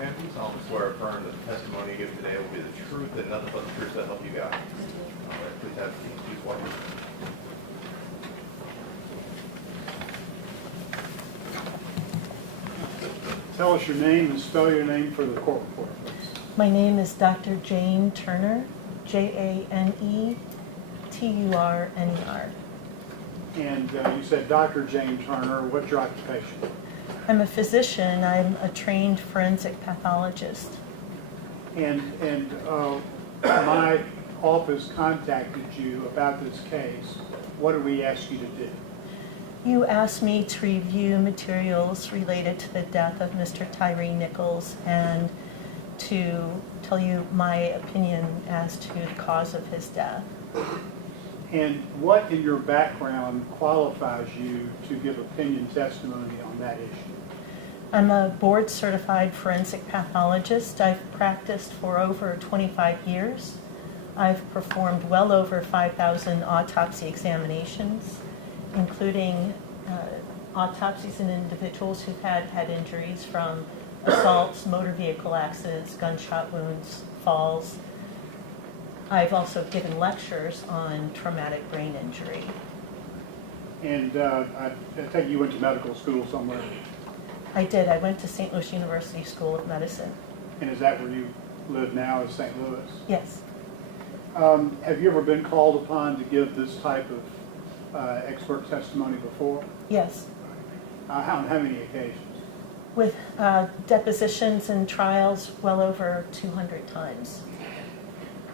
Memphis, I swear or affirm that the testimony you give today will be the truth and nothing but the truth that help you God. All right, please have a seat. Please walk. Tell us your name and spell your name for the court report, please. My name is Dr. Jane Turner, Janeturner. And you said Dr. Jane Turner. What's your occupation? I'm a physician. I'm a trained forensic pathologist. And my office contacted you about this case. What did we ask you to do? You asked me to review materials related to the death of Mr. Tyre Nichols and to tell you my opinion as to the cause of his death. And what in your background qualifies you to give opinion testimony on that issue? I'm a board-certified forensic pathologist. I've practiced for over 25 years. I've performed well over 5,000 autopsy examinations, including autopsies in individuals who've had head injuries from assaults, motor vehicle accidents, gunshot wounds, falls. I've also given lectures on traumatic brain injury. And I take you went to medical school somewhere. I did. I went to St. Louis University School of Medicine. And is that where you live now, is St. Louis? Yes. Have you ever been called upon to give this type of expert testimony before? Yes. On how many occasions? With depositions and trials well over 200 times.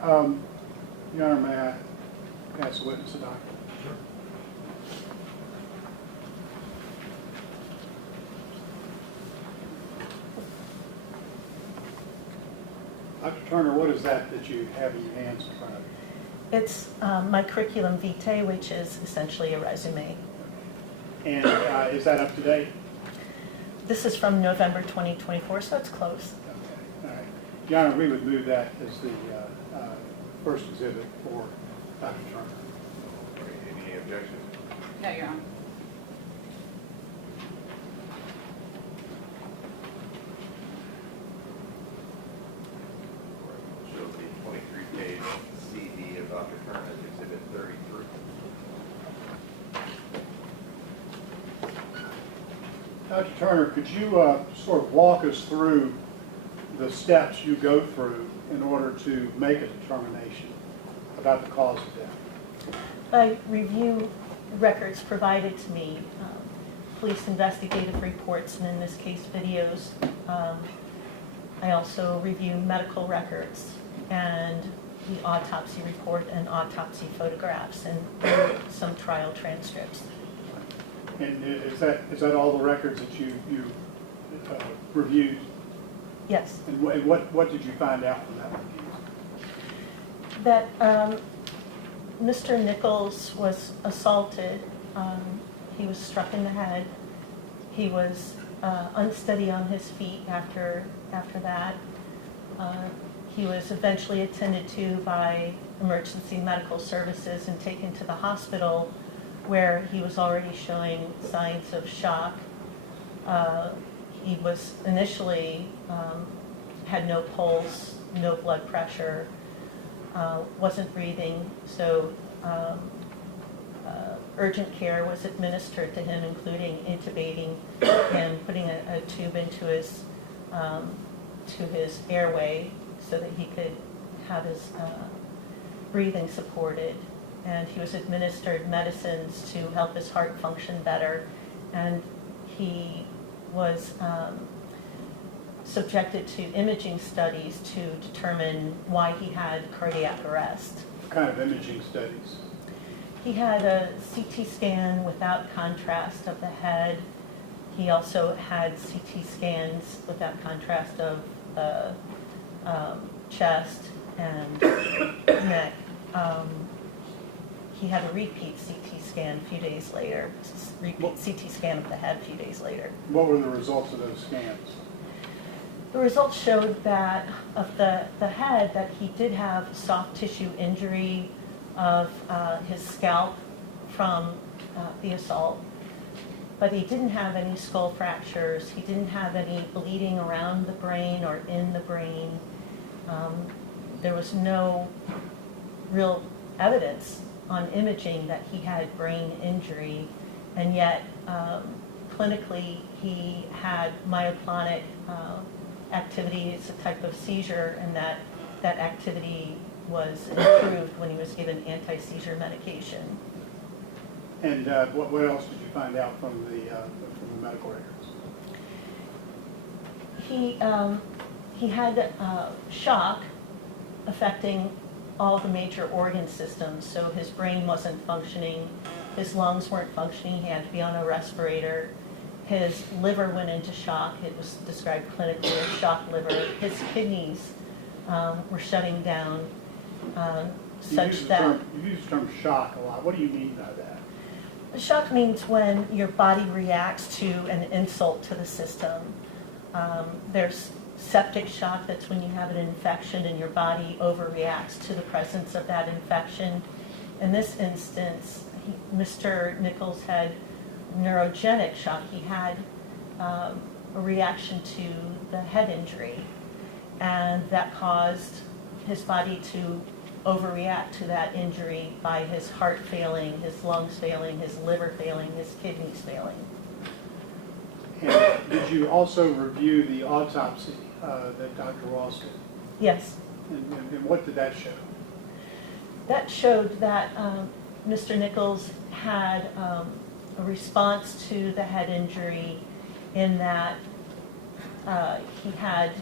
Your Honor, may I ask the witness a doctor? Sure. Dr. Turner, what is that you have in your hands in front of you? It's my curriculum vitae, which is essentially a resume. And is that up to date? This is from November 2024, so it's close. Okay. All right. Your Honor, we would move that as the first exhibit for Dr. Turner. Any objections? No, Your Honor. Show the 23-page CD of Dr. Turner as Exhibit 33. Dr. Turner, could you sort of walk us through the steps you go through in order to make a determination about the cause of death? I review records provided to me, police investigative reports, and in this case, videos. I also review medical records and the autopsy report and autopsy photographs and some trial transcripts. And is that all the records that you reviewed? Yes. And what did you find out from that review? That Mr. Nichols was assaulted. He was struck in the head. He was unsteady on his feet after that. He was eventually attended to by emergency medical services and taken to the hospital, where he was already showing signs of shock. He was initially had no pulse, no blood pressure, wasn't breathing, so urgent care was administered to him, including intubating him, putting a tube into his airway so that he could have his breathing supported. And he was administered medicines to help his heart function better, and he was subjected to imaging studies to determine why he had cardiac arrest. What kind of imaging studies? He had a CT scan without contrast of the head. He also had CT scans without contrast of the chest and neck. He had a repeat CT scan a few days later, CT scan of the head a few days later. What were the results of those scans? The results showed that of the head, that he did have soft tissue injury of his scalp from the assault. but he didn't have any skull fractures. He didn't have any bleeding around the brain or in the brain. There was no real evidence on imaging that he had brain injury, and yet clinically he had myoclonic activity. It's a type of seizure, and that activity was improved when he was given anti-seizure medication. And what else did you find out from the medical records? He had shock affecting all the major organ systems, so his brain wasn't functioning, his lungs weren't functioning, he had to be on a respirator. His liver went into shock. It was described clinically as shock liver. His kidneys were shutting down such that... You use the term shock a lot. What do you mean by that? Shock means when your body reacts to an insult to the system. There's septic shock. That's when you have an infection and your body overreacts to the presence of that infection. In this instance, Mr. Nichols had neurogenic shock. He had a reaction to the head injury, and that caused his body to overreact to that injury by his heart failing, his lungs failing, his liver failing, his kidneys failing. And did you also review the autopsy that Dr. Ross did? Yes. And what did that show? That showed that Mr. Nichols had a response to the head injury in that he had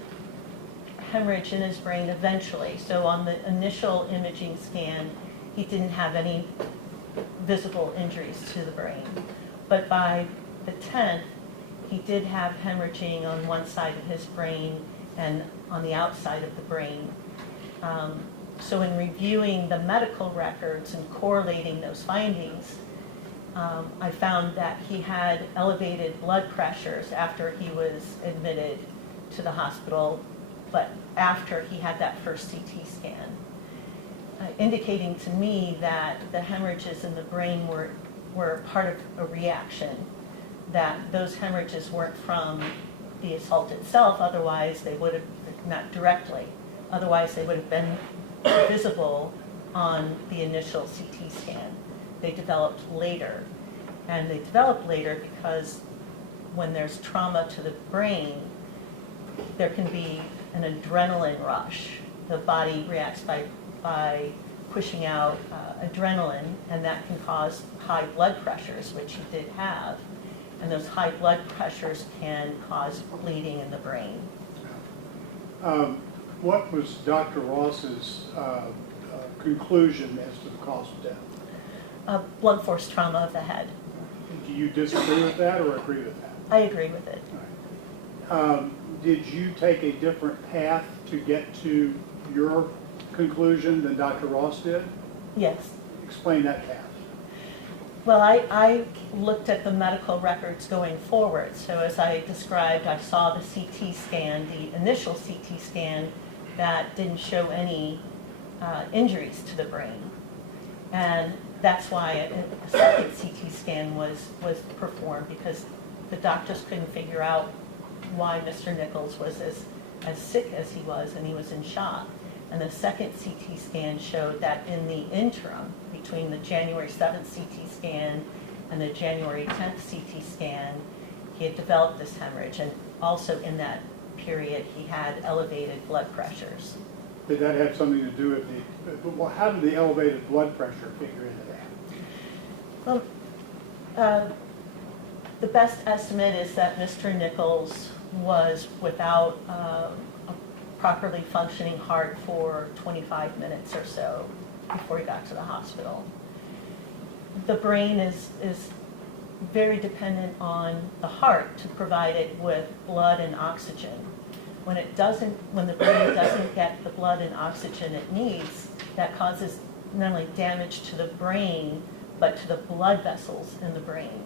hemorrhage in his brain eventually. So on the initial imaging scan, he didn't have any visible injuries to the brain. But by the 10th, he did have hemorrhaging on one side of his brain and on the outside of the brain. So in reviewing the medical records and correlating those findings, I found that he had elevated blood pressures after he was admitted to the hospital, but after he had that first CT scan, indicating to me that the hemorrhages in the brain were part of a reaction, that those hemorrhages weren't from the assault itself, otherwise they would have, not directly, otherwise they would have been visible on the initial CT scan. They developed later. And they develop later because when there's trauma to the brain, there can be an adrenaline rush. The body reacts by pushing out adrenaline, and that can cause high blood pressures, which he did have. And those high blood pressures can cause bleeding in the brain. What was Dr. Ross's conclusion as to the cause of death? Blunt force trauma of the head. Do you disagree with that or agree with that? I agree with it. All right. Did you take a different path to get to your conclusion than Dr. Ross did? Yes. Explain that path. Well, I looked at the medical records going forward. So as I described, I saw the CT scan, the initial CT scan, that didn't show any injuries to the brain. And that's why a second CT scan was performed, because the doctors couldn't figure out why Mr. Nichols was as sick as he was, and he was in shock. And the second CT scan showed that in the interim, between the January 7th CT scan and the January 10th CT scan, he had developed this hemorrhage, and also in that period he had elevated blood pressures. Did that have something to do with well, how did the elevated blood pressure figure into that? Well, the best estimate is that Mr. Nichols was without a properly functioning heart for 25 minutes or so before he got to the hospital. The brain is very dependent on the heart to provide it with blood and oxygen. When the brain doesn't get the blood and oxygen it needs, that causes not only damage to the brain, but to the blood vessels in the brain.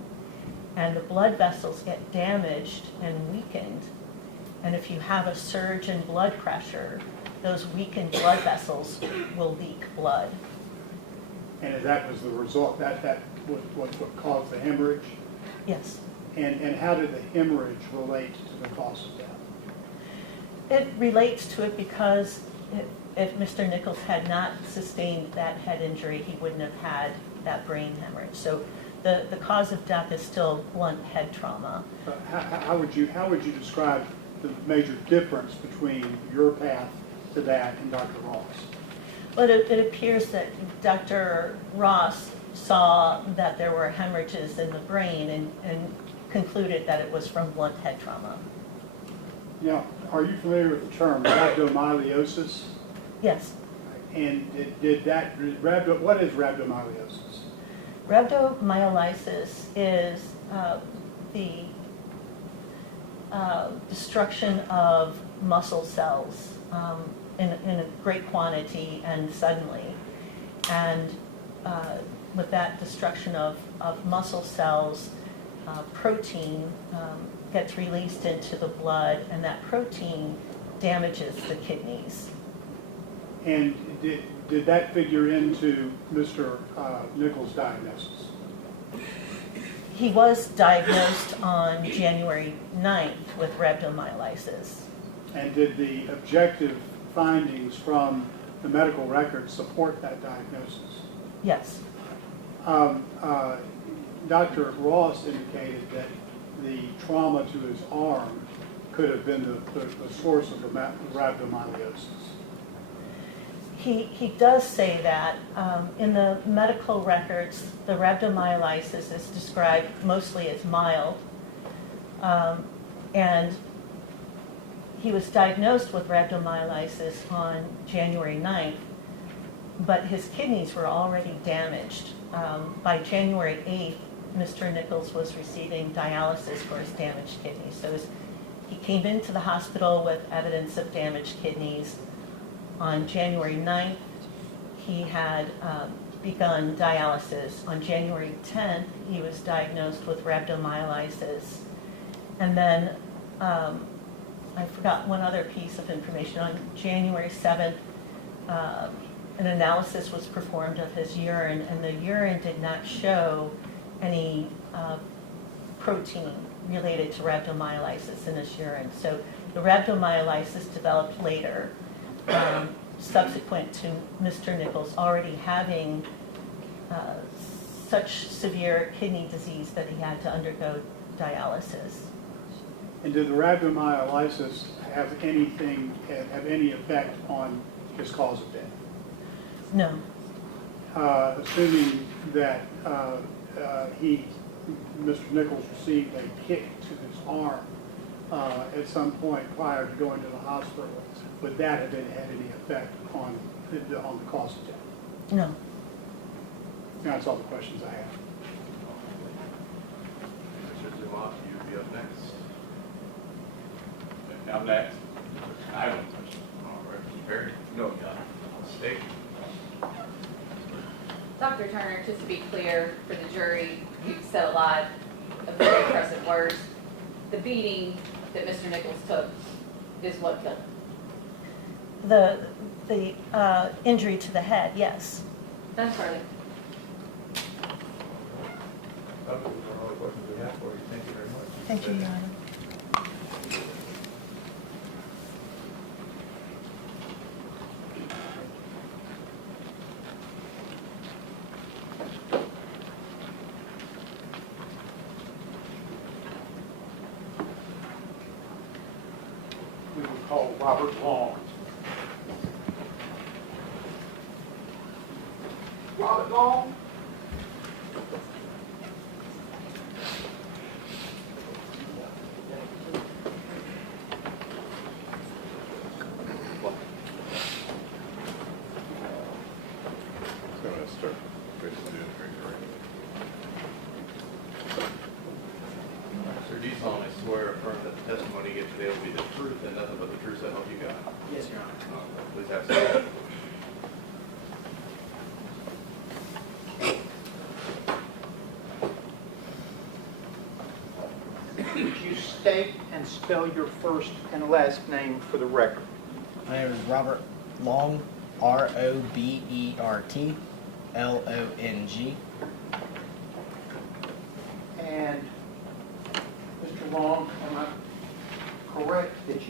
And the blood vessels get damaged and weakened. And if you have a surge in blood pressure, those weakened blood vessels will leak blood. And that was the result, that was what caused the hemorrhage? Yes. And how did the hemorrhage relate to the cause of death? It relates to it because if Mr. Nichols had not sustained that head injury, he wouldn't have had that brain hemorrhage. So the cause of death is still blunt head trauma. How would you describe the major difference between your path to that and Dr. Ross? But it appears that Dr. Ross saw that there were hemorrhages in the brain and concluded that it was from blunt head trauma. Now, are you familiar with the term rhabdomyolysis? Yes. And what is rhabdomyolysis? Rhabdomyolysis is the destruction of muscle cells in a great quantity and suddenly. And with that destruction of muscle cells, protein gets released into the blood, and that protein damages the kidneys. And did that figure into Mr. Nichols' diagnosis? He was diagnosed on January 9th with rhabdomyolysis. And did the objective findings from the medical records support that diagnosis? Yes. Dr. Ross indicated that the trauma to his arm could have been the source of the rhabdomyolysis. He does say that. In the medical records, the rhabdomyolysis is described mostly as mild. And he was diagnosed with rhabdomyolysis on January 9th, but his kidneys were already damaged. By January 8th, Mr. Nichols was receiving dialysis for his damaged kidneys. So he came into the hospital with evidence of damaged kidneys. On January 9th, he had begun dialysis. On January 10th, he was diagnosed with rhabdomyolysis. And then I forgot one other piece of information. On January 7th, an analysis was performed of his urine, and the urine did not show any protein related to rhabdomyolysis in his urine. So the rhabdomyolysis developed later, subsequent to Mr. Nichols already having such severe kidney disease that he had to undergo dialysis. And did the rhabdomyolysis have any effect on his cause of death? No. Assuming that Mr. Nichols received a kick to his arm at some point prior to going to the hospital, would that have had any effect on the cause of death? No. That's all the questions I have. Mr. Zumach, you'll be up next. I'm next. I have one question. All right, Mr. Perry. No, State. Dr. Turner, just to be clear for the jury, you've said a lot of very impressive words. The beating that Mr. Nichols took is what killed him. The injury to the head, yes. That's Charlie. Those are all the questions we have for you. Thank you very much. Thank you, Your Honor. We will call Robert Long. Robert Long? Sir, do you solemnly swear or affirm that the testimony you give today will be the truth and nothing but the truth that help you God? Yes, Your Honor. Please have a seat. Would you state and spell your first and last name for the record? My name is Robert Long, Robert Long. And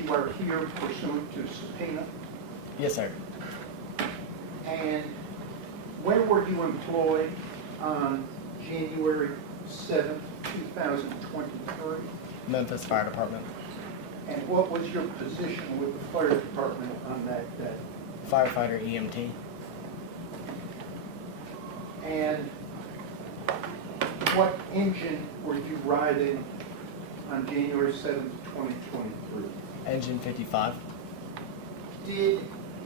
you are here pursuant to subpoena. Yes, sir. And where were you employed on January 7th, 2023? Memphis Fire Department. And what was your position with the fire department on that day? Firefighter EMT. And what engine were you riding on January 7th, 2023? Engine 55. Did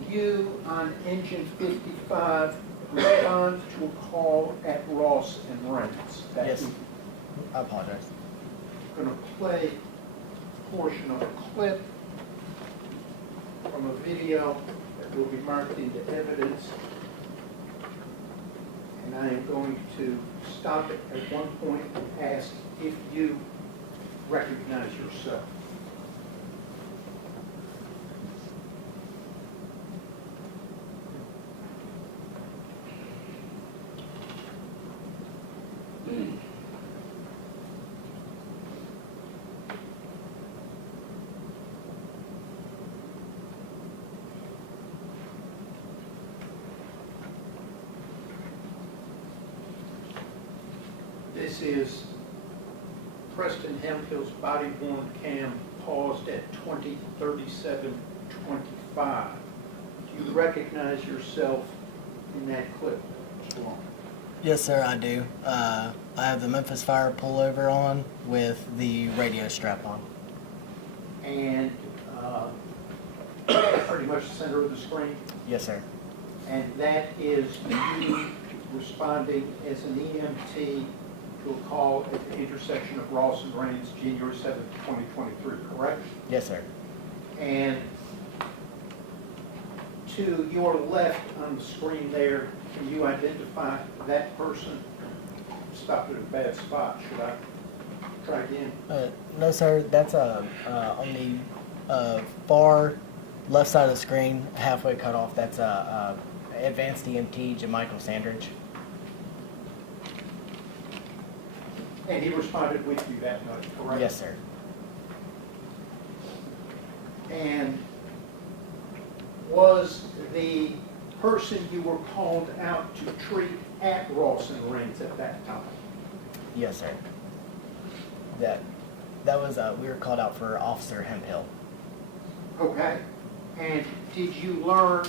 you, on engine 55, respond to a call at Ross and Reynolds? Yes. I apologize. Going to play a portion of a clip from a video that will be marked into evidence. And I am going to stop it at one point and ask if you recognize yourself. This is Preston Hemphill's body-worn cam paused at 20:37:25. Do you recognize yourself in that clip, Mr. Long? Yes, sir, I do. I have the Memphis Fire pullover on with the radio strap on. And pretty much the center of the screen. Yes, sir. And that is you responding as an EMT to a call at the intersection of Ross and Rains, January 7th, 2023, correct? Yes, sir. And to your left on the screen there, can you identify that person? Stopped at a bad spot. Should I try again? No, sir. That's on the far left side of the screen, halfway cut off. That's advanced EMT Jamichael Sandridge. And he responded with you that night, correct? Yes, sir. And was the person you were called out to treat at Ross and Rains at that time? Yes, sir. That was we were called out for Officer Hemphill. Okay. And did you learn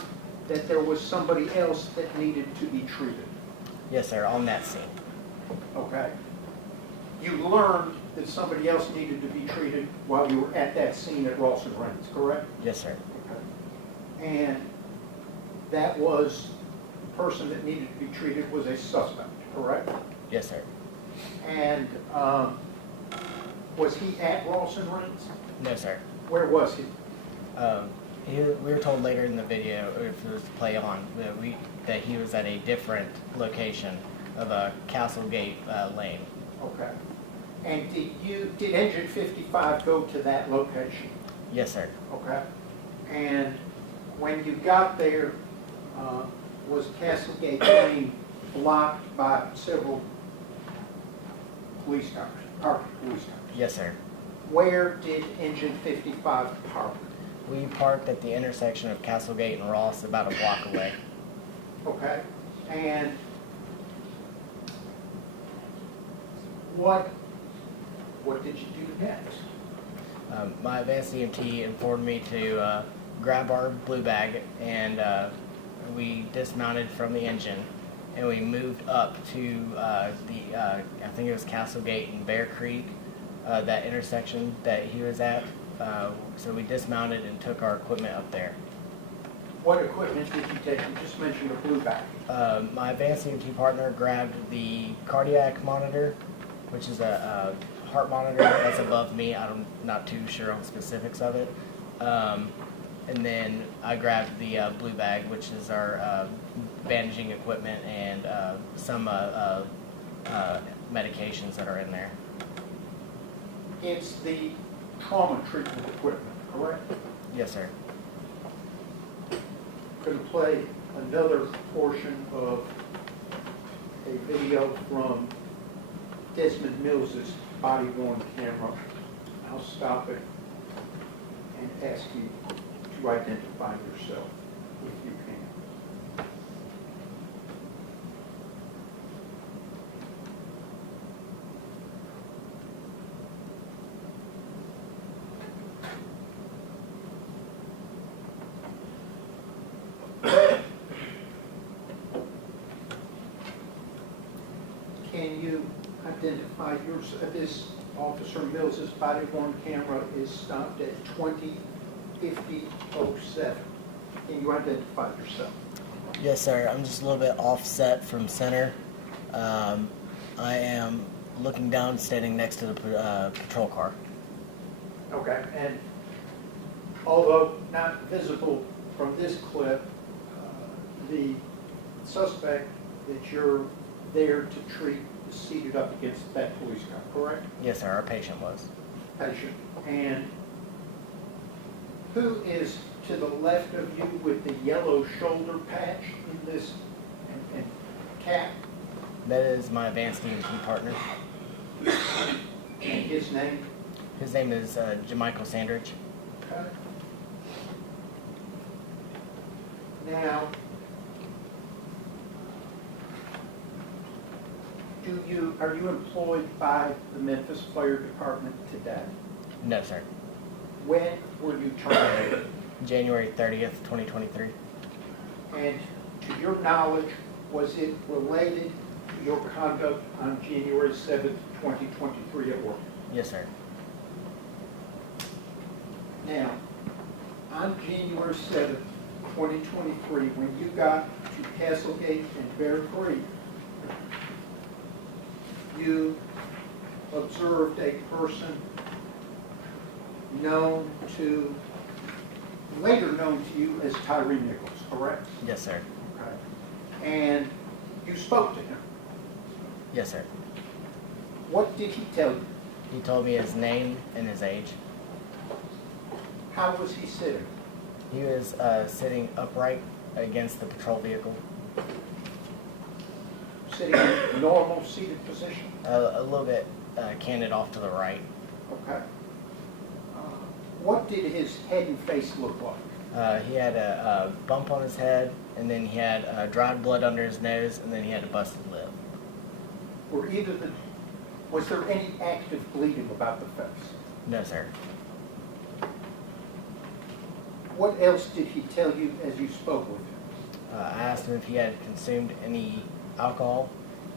that there was somebody else that needed to be treated? Yes, sir. On that scene. Okay. You learned that somebody else needed to be treated while you were at that scene at Ross and Rains, correct? Yes, sir. Okay. And that was, the person that needed to be treated was a suspect, correct? Yes, sir. And was he at Ross and Rains? No, sir. Where was he? We were told later in the video, if it was play on, that he was at a different location of a Castlegate lane. Okay. And did Engine 55 go to that location? Yes, sir. Okay. And when you got there, was Castlegate Lane blocked by several police cars, parked police cars? Yes, sir. Where did Engine 55 park? We parked at the intersection of Castlegate and Ross, about a block away. Okay. And what did you do next? My advanced EMT informed me to grab our blue bag, and we dismounted from the engine, and we moved up to I think it was Castlegate and Bear Creek, that intersection that he was at. So we dismounted and took our equipment up there. What equipment did you take? You just mentioned a blue bag. My advanced EMT partner grabbed the cardiac monitor, which is a heart monitor that's above me. I'm not too sure on the specifics of it. And then I grabbed the blue bag, which is our bandaging equipment and some medications that are in there. It's the trauma treatment equipment, correct? Yes, sir. Going to play another portion of a video from Desmond Mills's body-worn camera. I'll stop it and ask you to identify yourself, if you can. Can you identify this Officer Mills's body worn camera is stopped at 20:50:07. Can you identify yourself? Yes, sir. I'm just a little bit offset from center. I am looking down, standing next to the patrol car. Okay, and although not visible from this clip, the suspect that you're there to treat is seated up against that police car, correct? Yes, sir. Our patient was. Patient. And who is to the left of you with the yellow shoulder patch in this and cap? That is my advanced EMT partner. And his name? His name is Jamichael Sandridge. Okay. Now, are you employed by the Memphis Fire Department today? No, sir. When were you terminated? January 30th, 2023. And to your knowledge, was it related to your conduct on January 7th, 2023 at work? Yes, sir. Now, on January 7th, 2023, when you got to Castlegate and Bear Creek, you observed a person later known to you as Tyre Nichols, correct? Yes, sir. Okay. And you spoke to him. Yes, sir. What did he tell you? He told me his name and his age. How was he sitting? He was sitting upright against the patrol vehicle. Sitting in a normal seated position? A little bit canted off to the right. Okay. What did his head and face look like? He had a bump on his head, and then he had dried blood under his nose, and then he had a busted lip. Was there any active bleeding about the face? No, sir. What else did he tell you as you spoke with him? I asked him if he had consumed any alcohol.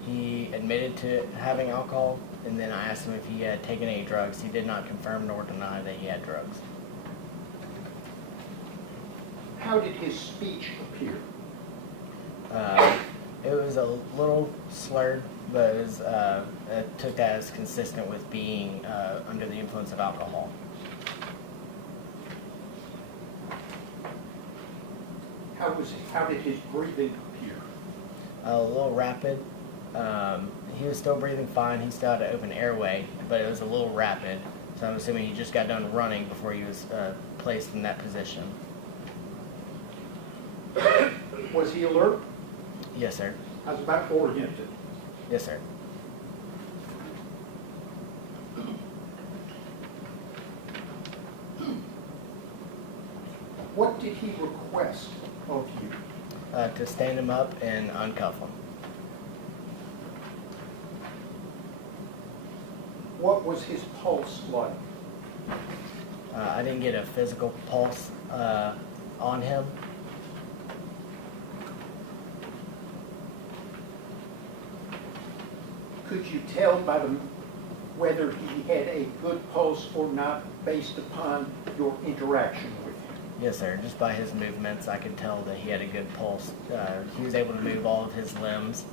He admitted to having alcohol, and then I asked him if he had taken any drugs. He did not confirm nor deny that he had drugs. How did his speech appear? It was a little slurred, but it was took that as consistent with being under the influence of alcohol. How did his breathing appear? A little rapid. He was still breathing fine. He still had an open airway, but it was a little rapid. So I'm assuming he just got done running before he was placed in that position. Was he alert? Yes, sir. I was about oriented. Yes, sir. What did he request of you? To stand him up and uncuff him. What was his pulse like? I didn't get a physical pulse on him. Could you tell by whether he had a good pulse or not based upon your interaction with him? Yes, sir. Just by his movements, I could tell that he had a good pulse. He was able to move all of his limbs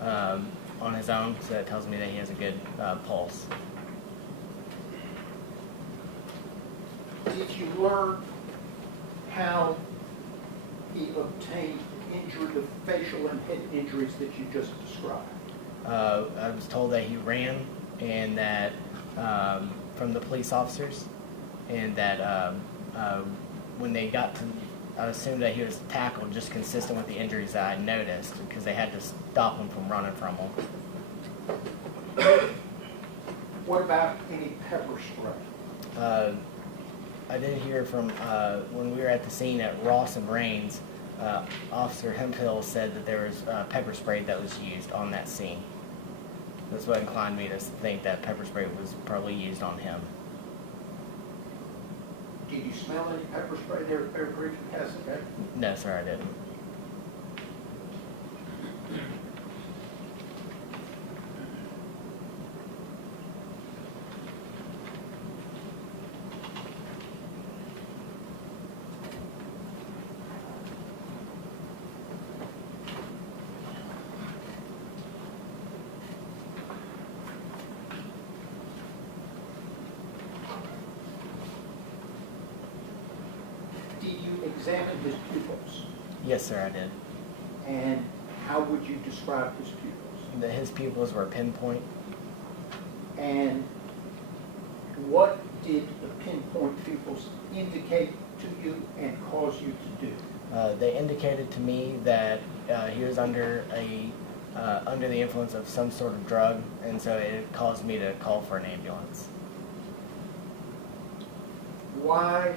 on his own, so that tells me that he has a good pulse. Did you learn how he obtained the facial and head injuries that you just described? I was told that he ran, and that from the police officers, and that when they got to, I assumed that he was tackled, just consistent with the injuries that I noticed, because they had to stop him from running from them. What about any pepper spray? I did hear from when we were at the scene at Ross and Rains, Officer Hemphill said that there was pepper spray that was used on that scene. That's what inclined me to think that pepper spray was probably used on him. Did you smell any pepper spray there at Bear Creek and Castle Bay? No, sir, I didn't. Did you examine his pupils? Yes, sir, I did. And how would you describe his pupils? His pupils were pinpoint. And what did the pinpoint pupils indicate to you and cause you to do? They indicated to me that he was under the influence of some sort of drug, and so it caused me to call for an ambulance. Why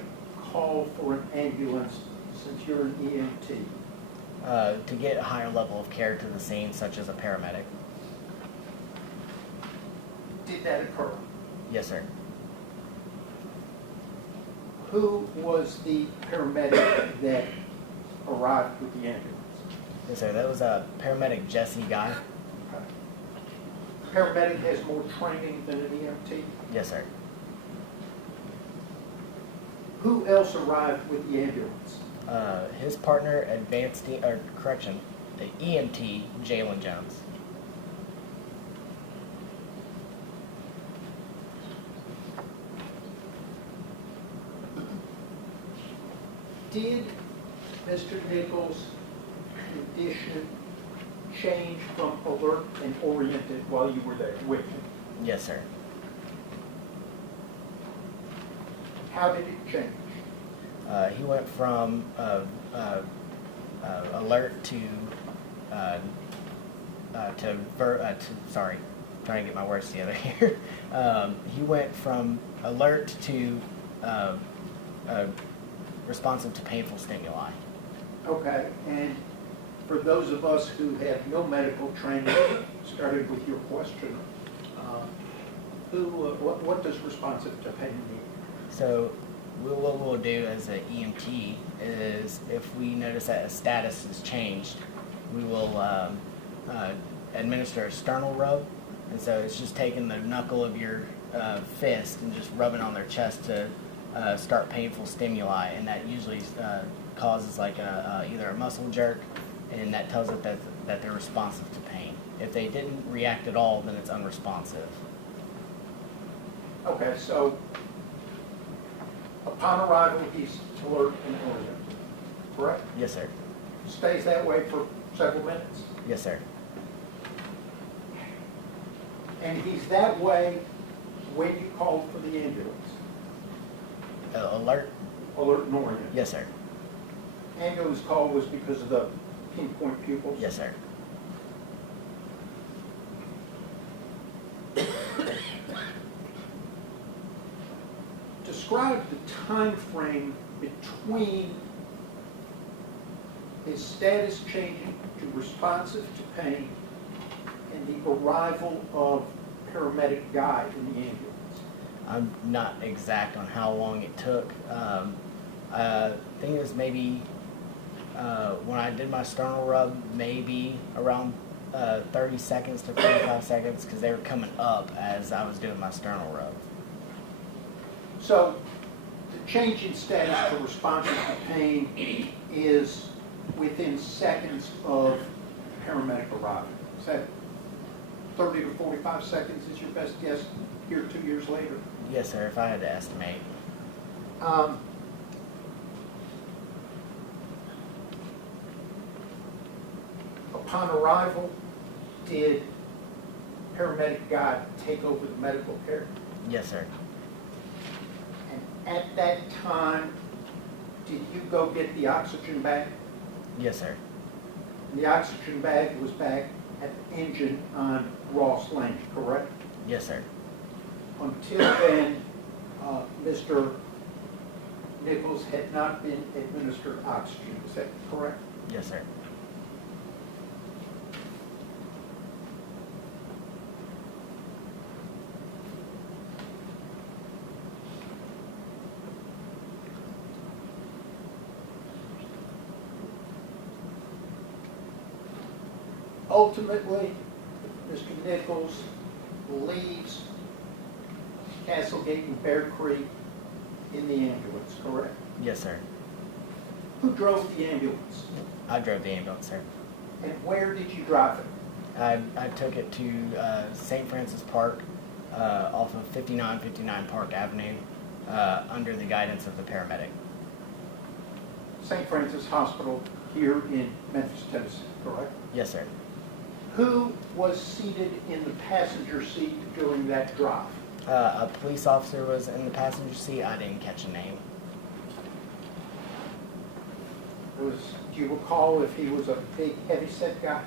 call for an ambulance since you're an EMT? To get a higher level of care to the scene, such as a paramedic. Did that occur? Yes, sir. Who was the paramedic that arrived with the ambulance? Yes, sir. That was a paramedic Jesse Guy. Okay. Paramedic has more training than an EMT? Yes, sir. Who else arrived with the ambulance? His partner, the EMT, Jalen Jones. Did Mr. Nichols' condition change from alert and oriented while you were there with him? Yes, sir. How did it change? He went from alert to sorry, trying to get my words together here. He went from alert to responsive to painful stimuli. Okay, and for those of us who have no medical training, starting with your question, what does responsive to pain mean? So what we'll do as an EMT is if we notice that a status has changed, we will administer a sternal rub. And so it's just taking the knuckle of your fist and just rubbing on their chest to start painful stimuli. And that usually causes like either a muscle jerk, and that tells it that they're responsive to pain. If they didn't react at all, then it's unresponsive. Okay, so upon arrival, he's alert and oriented, correct? Yes, sir. Stays that way for several minutes? Yes, sir. And he's that way when you called for the ambulance? Alert? Alert and oriented? Yes, sir. Ambulance call was because of the pinpoint pupils? Yes, sir. Describe the time frame between his status changing to responsive to pain and the arrival of paramedic Guy in the ambulance. I'm not exact on how long it took. I think it was maybe when I did my sternal rub, maybe around 30 seconds to 45 seconds, because they were coming up as I was doing my sternal rub. So the change in status to responsive to pain is within seconds of paramedic arrival. Is that 30 to 45 seconds is your best guess here 2 years later? Yes, sir, if I had to estimate. Upon arrival, did paramedic Guy take over the medical care? Yes, sir. And at that time, did you go get the oxygen bag? Yes, sir. And the oxygen bag was back at the engine on Ross Lane, correct? Yes, sir. Until then, Mr. Nichols had not been administered oxygen. Is that correct? Yes, sir. Ultimately, Mr. Nichols leaves Castlegate and Bear Creek in the ambulance, correct? Yes, sir. Who drove the ambulance? I drove the ambulance, sir. And where did you drive it? I took it to St. Francis Park off of 5959 Park Avenue under the guidance of the paramedic. St. Francis Hospital here in Memphis, Tennessee, correct? Yes, sir. Who was seated in the passenger seat during that drive? A police officer was in the passenger seat. I didn't catch a name. Do you recall if he was a big, heavy-set guy?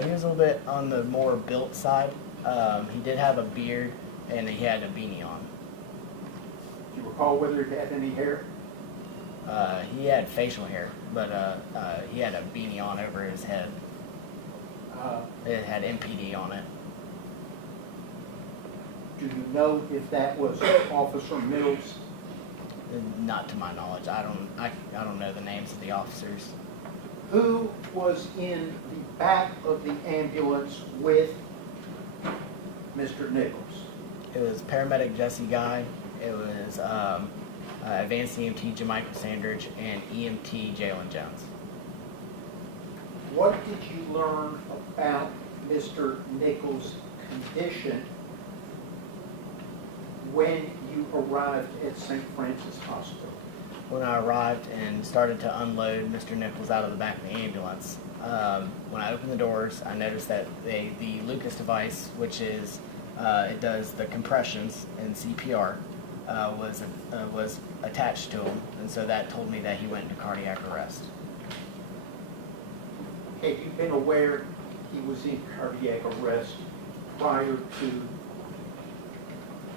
He was a little bit on the more built side. He did have a beard and he had a beanie on. Do you recall whether he had any hair? He had facial hair, but he had a beanie on over his head. It had MPD on it. Do you know if that was Officer Mills? Not to my knowledge. I don't know the names of the officers. Who was in the back of the ambulance with Mr. Nichols? It was paramedic Jesse Guy. It was advanced EMT Jamichael Sandridge and EMT Jalen Jones. What did you learn about Mr. Nichols' condition when you arrived at St. Francis Hospital? When I arrived and started to unload Mr. Nichols out of the back of the ambulance, when I opened the doors, I noticed that the Lucas device, which is it does the compressions in CPR, was attached to him, and so that told me that he went into cardiac arrest. Had you been aware he was in cardiac arrest prior to,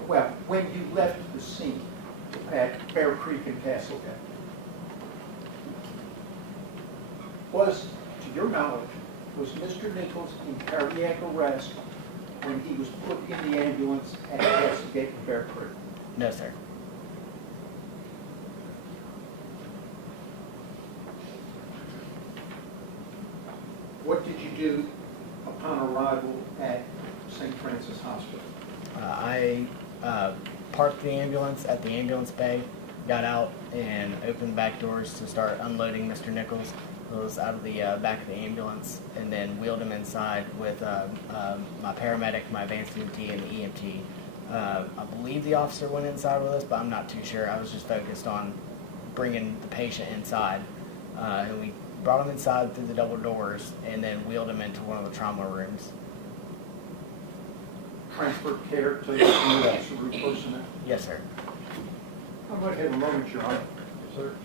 well, when you left the scene at Bear Creek and Castlegate? Was, to your knowledge, was Mr. Nichols in cardiac arrest when he was put in the ambulance at Castlegate and Bear Creek? No, sir. What did you do upon arrival at St. Francis Hospital? I parked the ambulance at the ambulance bay, got out and opened the back doors to start unloading Mr. Nichols. He was out of the back of the ambulance, and then wheeled him inside with my paramedic, my advanced EMT, and the EMT. I believe the officer went inside with us, but I'm not too sure. I was just focused on bringing the patient inside. And we brought him inside through the double doors and then wheeled him into one of the trauma rooms. Transferred care to the emergency room personnel? Yes, sir. I might have a moment, Your Honor. Sir.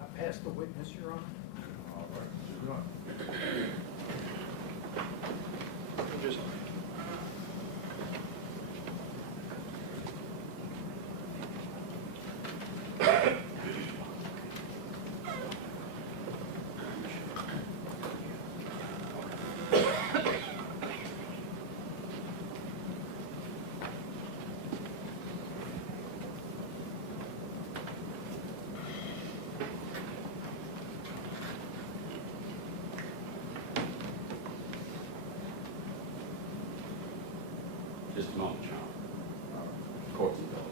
I pass the witness, Your Honor. All right. Just Just a moment, John. Court's indulgence.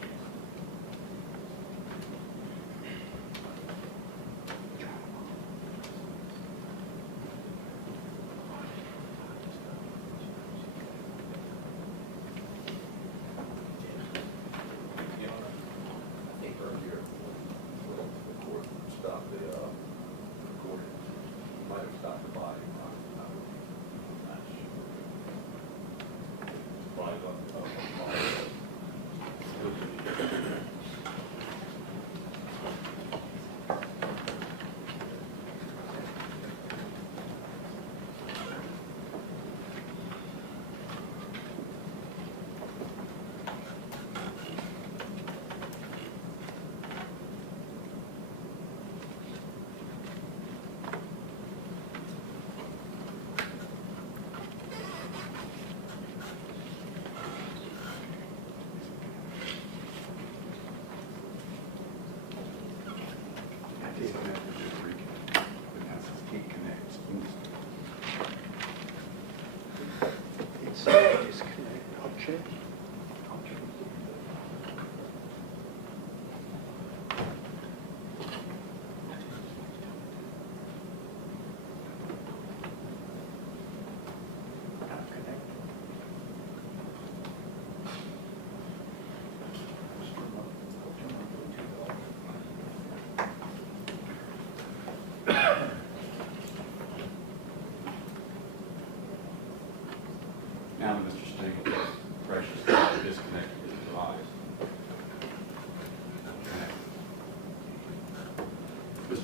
You know, I think earlier, when the court stopped the recording, you might have stopped the body. I'm not sure. Probably left it up on the body.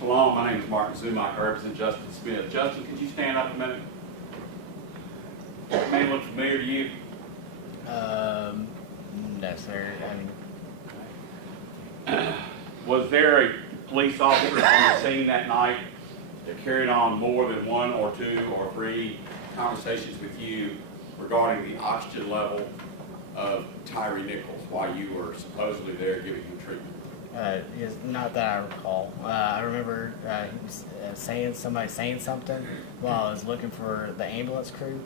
along. My name is Martin Zumak. I represent Justin Smith. Justin, could you stand up a minute? Does man look familiar to you? No, sir. Was there a police officer on the scene that night that carried on more than one or two or three conversations with you regarding the oxygen level of Tyre Nichols while you were supposedly there giving him treatment? Yes, not that I recall. I remember he was somebody saying something while I was looking for the ambulance crew,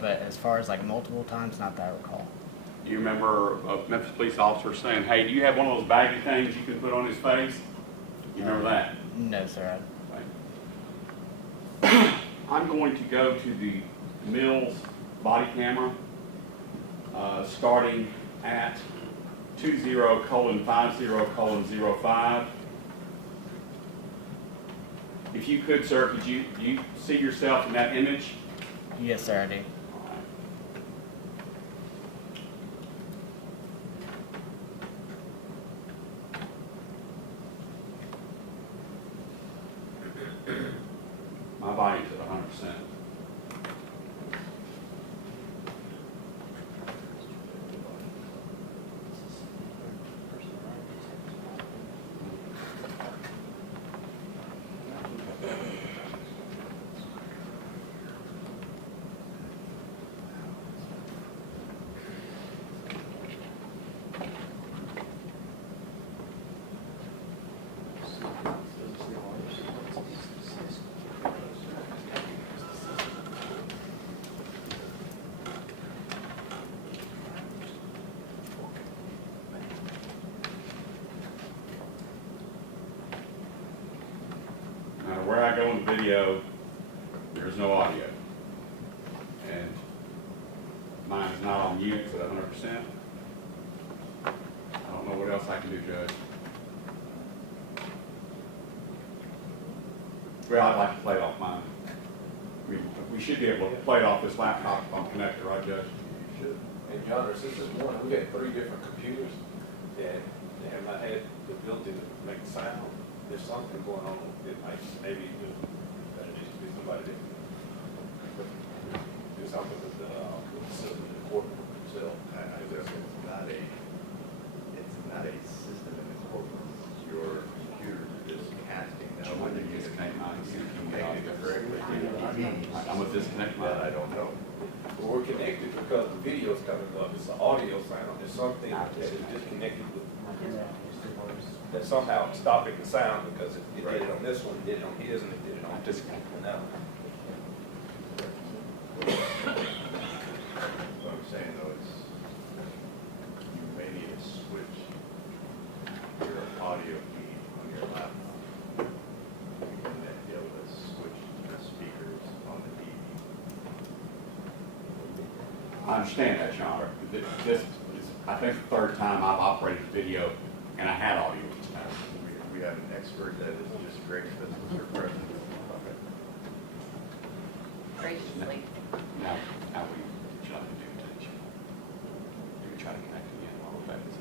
but as far as like multiple times, not that I recall. Do you remember a Memphis police officer saying, "Hey, do you have one of those baggy things you can put on his face"? You remember that? No, sir. I'm going to go to the Mills body camera, starting at 20:50:05. If you could, sir, could you see yourself in that image? Yes, sir, I do. My body's at 100%. Where I go in the video, there's no audio. And mine is not on mute, it's at 100%. I don't know what else I can do, Judge. Well, I'd like to play it off mine. We should be able to play it off this laptop if I'm connected, right, Judge? You should. And John, since this morning, we got 3 different computers that have not had the ability to make sound. There's something going on that maybe that it needs to be somebody that do something with the system in the courtroom itself. It's not a system in the courtroom. It's your computer just casting. Now, whether you disconnect mine, connect it correctly, I'm going to disconnect that mine. I don't know. Well, we're connected because the video's coming up. It's an audio sound. There's something that is disconnected with that's somehow stopping the sound because it did it on this one, it did it on his, and it did it on this one. Now, What I'm saying though is, you may need to switch your audio feed on your laptop. And then be able to switch the speakers on the TV. I understand that, John. This is, I think, the 3rd time I've operated a video and I had audio. We have an expert that is just great at this, Mr. President. Graciously. Now we try to do attention. We try to connect again while we're back here.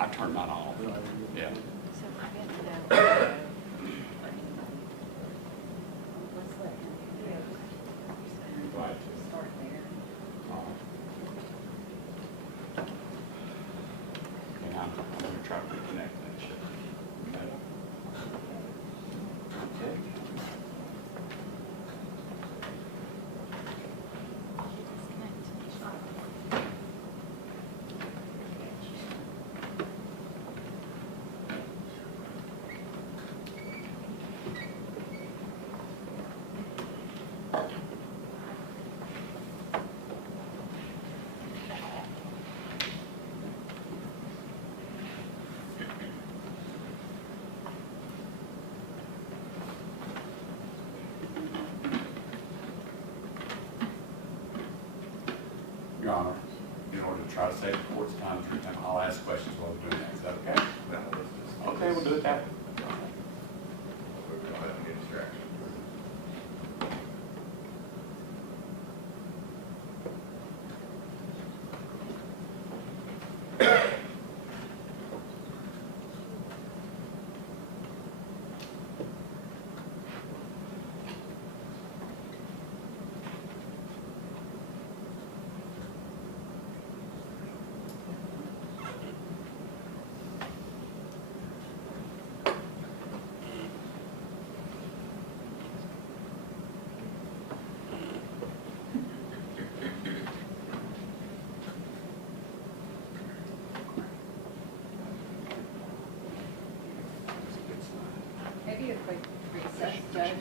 I turned mine off. Yeah. So I get to know. Right. Start there. And I'm going to try to reconnect that shit. Okay. before it's time, I'll ask questions while we're doing that. Is that okay? No, let's just. Okay, we'll do it that way. We don't have any distraction. Maybe a quick recess, Judge.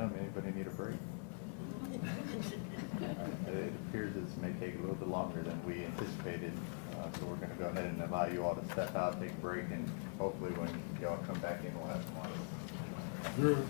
gentlemen, anybody need a break? It appears this may take a little bit longer than we anticipated, so we're gonna go ahead and allow you all to step out, take a break, and hopefully when y'all come back in, we'll have some water.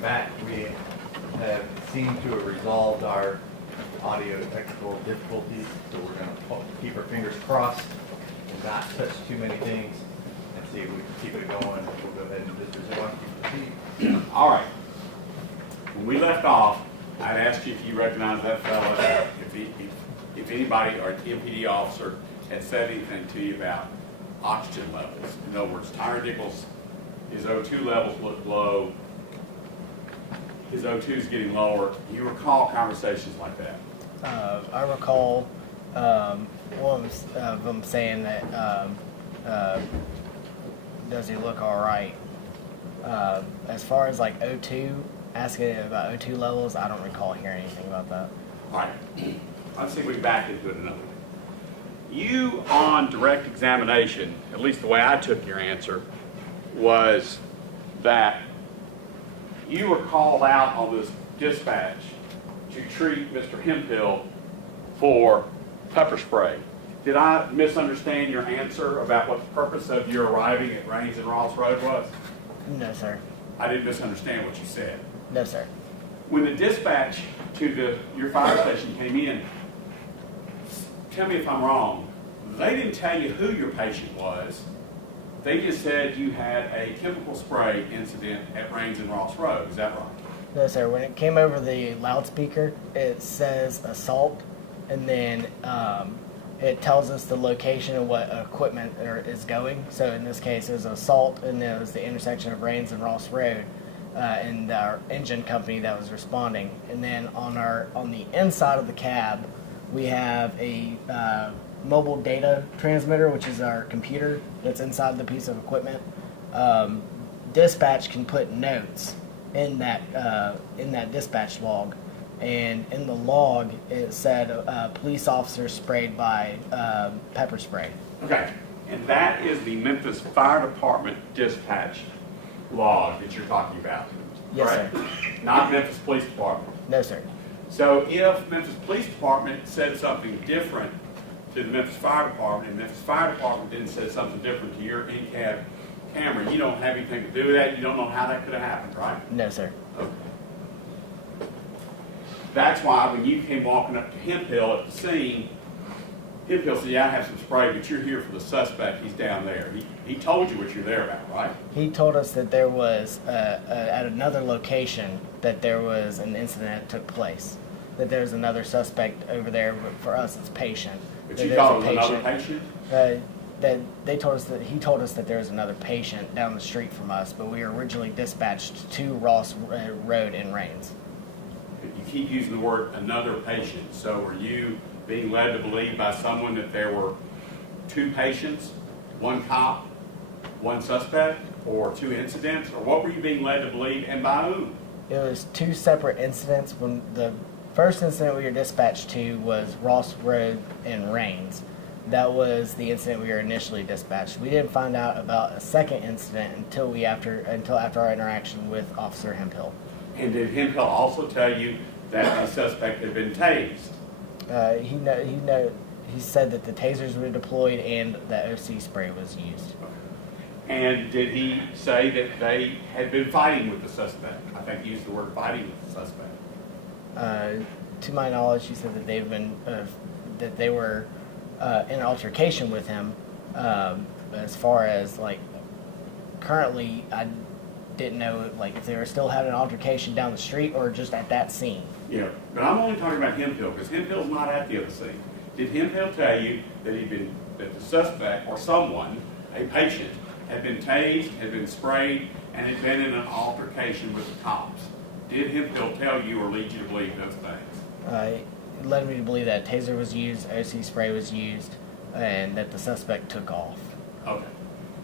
back. We have seemed to have resolved our audio technical difficulties, so we're going to keep our fingers crossed and not touch too many things and see if we can keep it going. We'll go ahead and just resume. Proceed. All right. When we left off, I'd asked you if you recognize that fellow, if anybody or a TMPD officer had said anything to you about oxygen levels. In other words, Tyre Nichols, his O2 levels look low. His O2 is getting lower. You recall conversations like that? I recall one of them saying that, does he look all right? As far as like O2, asking about O2 levels, I don't recall hearing anything about that. All right. Let's see if we can back into it another way. You, on direct examination, at least the way I took your answer, was that you were called out on this dispatch to treat Mr. Hemphill for pepper spray. Did I misunderstand your answer about what the purpose of your arriving at Rains and Ross Road was? No, sir. I didn't misunderstand what you said. No, sir. When the dispatch to your fire station came in, tell me if I'm wrong, they didn't tell you who your patient was. They just said you had a chemical spray incident at Rains and Ross Road. Is that right? No, sir. When it came over the loudspeaker, it says assault, and then it tells us the location of what equipment is going. So in this case, it was assault, and it was the intersection of Rains and Ross Road, and our engine company that was responding. And then on the inside of the cab, we have a mobile data transmitter, which is our computer that's inside the piece of equipment. Dispatch can put notes in that dispatch log, and in the log it said police officer sprayed by pepper spray. Okay. And that is the Memphis Fire Department dispatch log that you're talking about. Yes, correct? sir. Not Memphis Police Department. No, sir. So if Memphis Police Department said something different to the Memphis Fire Department, and Memphis Fire Department didn't say something different to your in-cab camera, you don't have anything to do with that. You don't know how that could have happened, right? No, sir. Okay. That's why when you came walking up to Hemphill at the scene, Hemphill said, yeah, I have some spray, but you're here for the suspect. He's down there. He told you what you're there about, right? He told us that there was, at another location, that there was an incident that took place. That there was another suspect over there, but for us it's patient. But That you there's thought a it was another patient? That they told us that he told us that there was another patient down the street from us, but we were originally dispatched to Ross Road in Rains. You keep using the word another patient. So were you being led to believe by someone that there were two patients, one cop, one suspect, or two incidents? Or what were you being led to believe, and by whom? It was two separate incidents. When the first incident we were dispatched to was Ross Road in Rains. That was the incident we were initially dispatched. We didn't find out about a second incident until after our interaction with Officer Hemphill. And did Hemphill also tell you that the suspect had been tased? He said that the tasers were deployed and the OC spray was used. And did he say that they had been fighting with the suspect? I think he used the word fighting with the suspect. To my knowledge, he said that they were in an altercation with him. As far as like currently, I didn't know like if they were still having an altercation down the street or just at that scene. Yeah, but I'm only talking about Hemphill because Hemphill's not at the other scene. Did Hemphill tell you that that the suspect or someone, a patient, had been tased, had been sprayed, and had been in an altercation with the cops? Did Hemphill tell you or lead you to believe those things? It led me to believe that taser was used, OC spray was used, and that the suspect took off. Okay.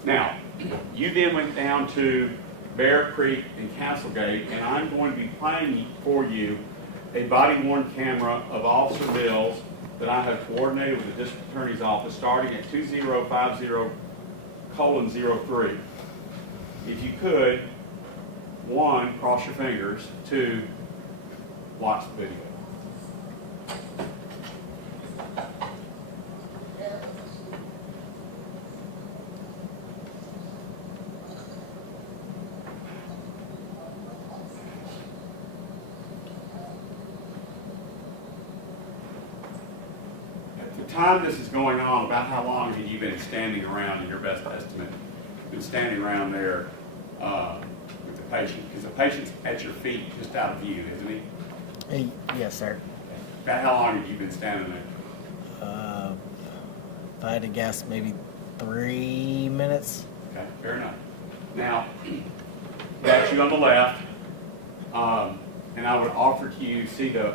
Now, you then went down to Bear Creek and Castlegate, and I'm going to be playing for you a body-worn camera of Officer Mills that I have coordinated with the District Attorney's Office starting at 2050:03. If you could, 1, cross your fingers, 2, watch the video. time this is going on, about how long have you been standing around, in your best estimate, been standing around there with the patient? Because the patient's at your feet, just out of view, isn't he? Yes, sir. About how long have you been standing there? If I had to guess, maybe 3 minutes. Okay, fair enough. Now, got you on the left, and I would offer to you, see the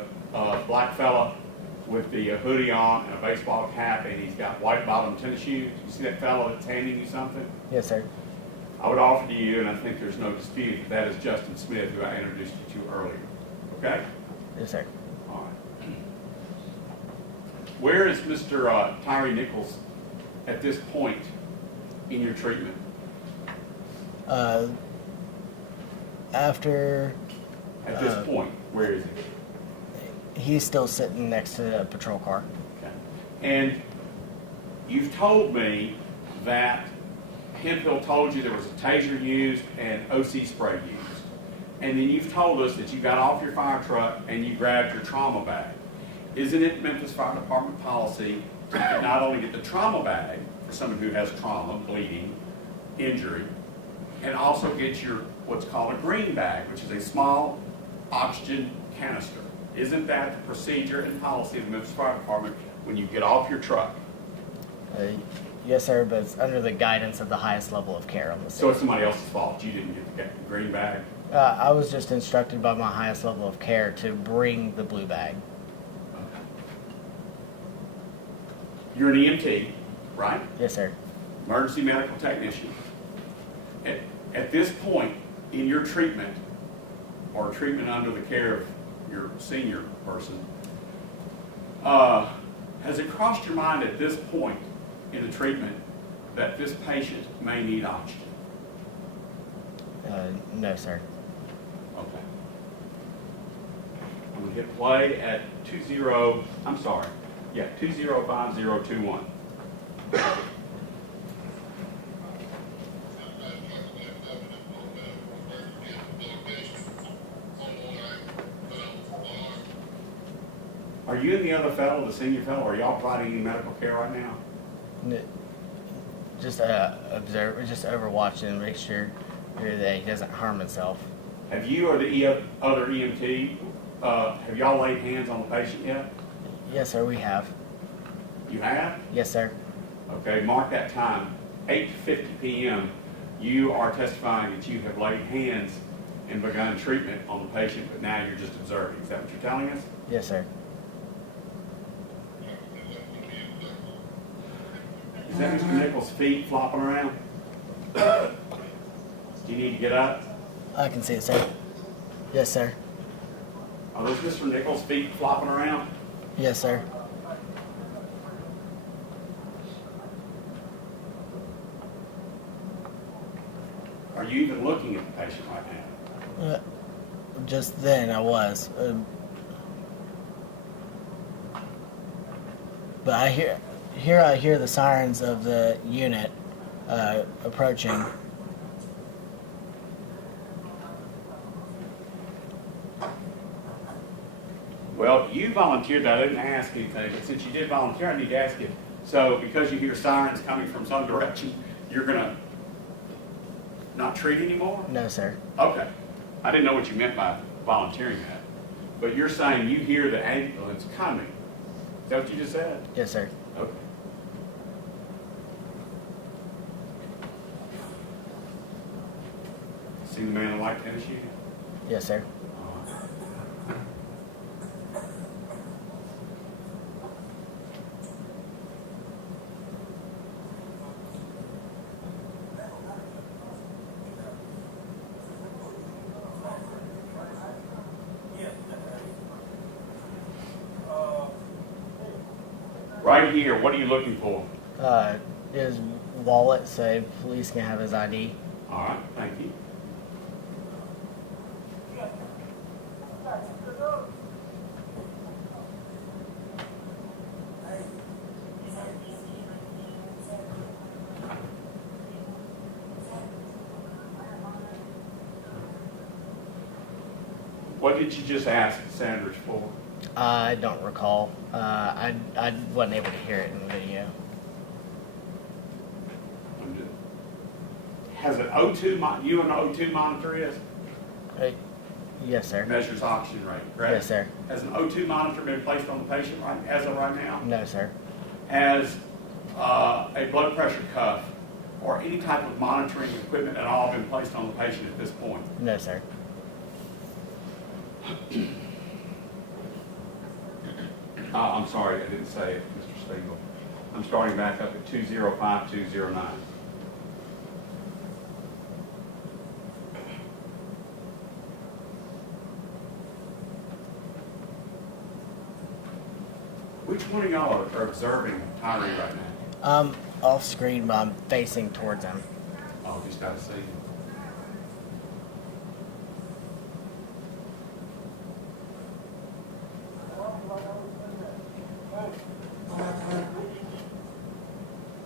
black fella with the hoodie on and a baseball cap, and he's got white bottom tennis shoes. You see that fella that's handing you something? Yes, sir. I would offer to you, and I think there's no dispute, that is Justin Smith, who I introduced you to earlier. Okay? Yes, sir. All right. Where is Mr. Tyre Nichols at this point in your treatment? After At this point, where is he? he's still sitting next to the patrol car. Okay. And you've told me that Hemphill told you there was a taser used and OC spray used. And then you've told us that you got off your fire truck and you grabbed your trauma bag. Isn't it Memphis Fire Department policy to not only get the trauma bag for someone who has trauma, bleeding, injury, and also get your what's called a green bag, which is a small oxygen canister? Isn't that the procedure and policy of the Memphis Fire Department when you get off your truck? Yes, sir, but it's under the guidance of the highest level of care on the scene. So it's somebody else's fault. You didn't get the green bag. I was just instructed by my highest level of care to bring the blue bag. You're an EMT, right? Yes, sir. Emergency medical technician. At this point in your treatment, or treatment under the care of your senior person, has it crossed your mind at this point in the treatment that this patient may need oxygen? No, sir. Okay. I'm going to hit play at 205021. Are you and the other fellow, the senior fellow, are y'all providing any medical care right now? Just observe, just overwatch and make sure that he doesn't harm himself. Have you or the other EMT, have y'all laid hands on the patient yet? Yes, sir, we have. You have? Yes, sir. Okay, mark that time. 8:50 p.m. You are testifying that you have laid hands and begun treatment on the patient, but now you're just observing. Is that what you're telling us? Yes, sir. Is that Mr. Nichols' feet flopping around? Do you need to get up? I can see it, sir. Yes, sir. Are those Mr. Nichols' feet flopping around? Yes, sir. Are you even looking at the patient right now? Just then I was. But I hear the sirens of the unit approaching. Well, you volunteered. I didn't ask anything, but since you did volunteer, I need to ask you. So, because you hear sirens coming from some direction, you're gonna not treat anymore? No, sir. Okay. I didn't know what you meant by volunteering that. But you're saying you hear the ambulance coming. Is that what you just said? Yes, sir. Okay. See the man in white tennis shoes? Yes, sir. Right here, what are you looking for? His wallet so police can have his ID. All right, thank you. What did you just ask Sanders for? I don't recall. I wasn't able to hear it in the video. Has an O2, you an O2 monitor is? Yes, sir. Measures oxygen rate, correct? Yes, sir. Has an O2 monitor been placed on the patient as of right now? No, sir. Has a blood pressure cuff or any type of monitoring equipment at all been placed on the patient at this point? No, sir. I'm sorry, I didn't say it, Mr. Spiegel. I'm starting back up at 205209. Which one of y'all are observing Tyre right now? Off screen, but I'm facing towards him. Oh, just gotta see.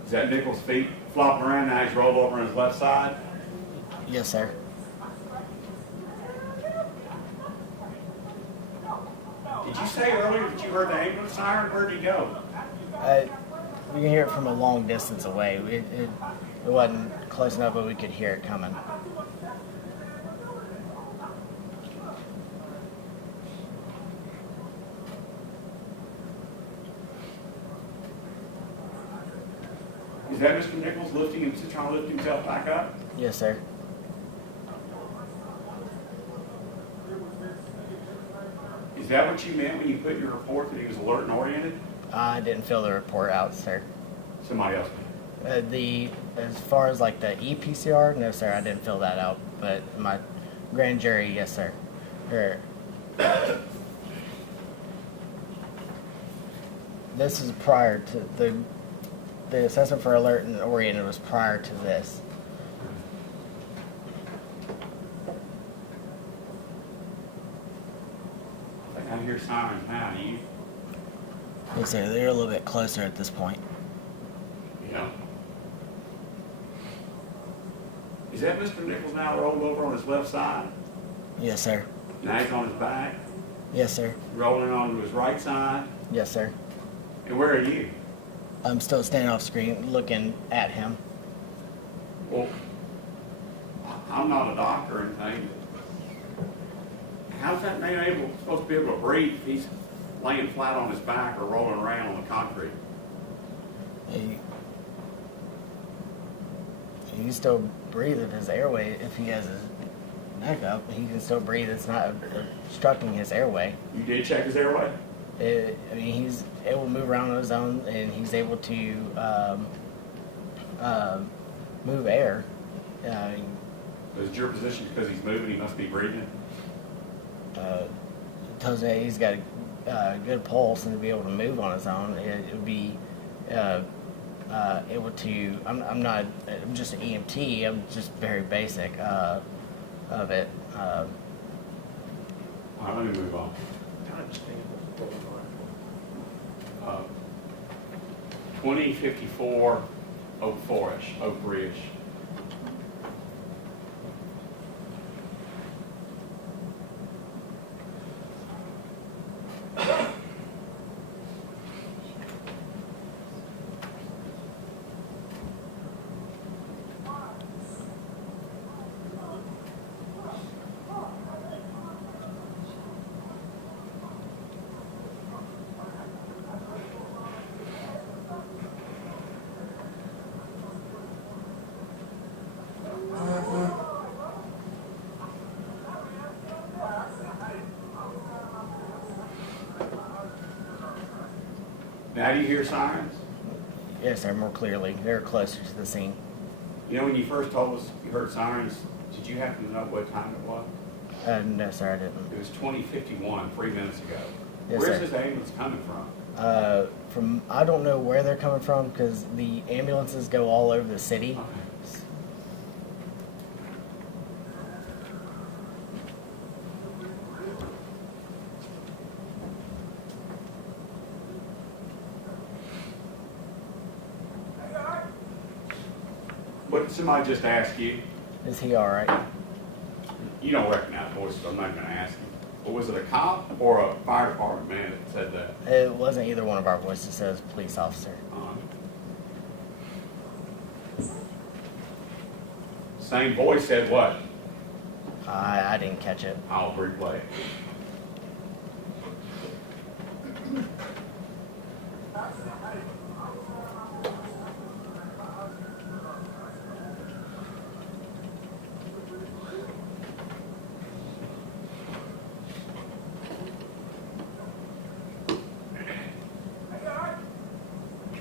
Is that Nichols' feet flopping around now? He's rolled over on his left side? Yes, sir. Did you say earlier that you heard the ambulance siren? Where'd he go? We can hear it from a long distance away. It wasn't close enough, but we could hear it coming. Is that Mr. Nichols trying to lift himself back up? Yes, sir. Is that what you meant when you put in your report that he was alert and oriented? I didn't fill the report out, sir. Somebody else did. As far as like the EPCR, no, sir, I didn't fill that out. But my grand jury, yes, sir. This is prior to the assessment for alert and oriented was prior to this. I think I hear sirens now. Do you? Yes, sir. They're a little bit closer at this point. Yeah. Is that Mr. Nichols now rolled over on his left side? Yes, sir. Now he's on his back, Yes, sir. rolling onto his right side. Yes, sir. And where are you? I'm still standing off screen looking at him. Well, I'm not a doctor or anything. How's that man supposed to be able to breathe if he's laying flat on his back or rolling around on the concrete? He can still breathe if his airway, if he has his neck up, he can still breathe. It's not obstructing his airway. You did check his airway? I mean, he's able to move around on his own, and he's able to move air. Is it your position because he's moving, he must be breathing? Tells me he's got a good pulse and to be able to move on his own. It would be able to. I'm just an EMT. I'm just very basic of it. All right, let me move on. 2054, 04-ish, 03-ish. Now do you hear sirens? Yes, sir. More clearly, they're closer to the scene. You know, when you first told us you heard sirens, did you happen to know what time it was? No, sir, I didn't. It was 2051, 3 minutes ago. Yes, Where's sir. this ambulance coming from? From I don't know where they're coming from because the ambulances go all over the city. Okay. What did somebody just ask you? Is he all right? You don't recognize voices, I'm not going to ask you. Or was it a cop or a fire department man that said that? It wasn't either one of our voices, it was a police officer. Same voice said what? I didn't catch it. I'll replay it.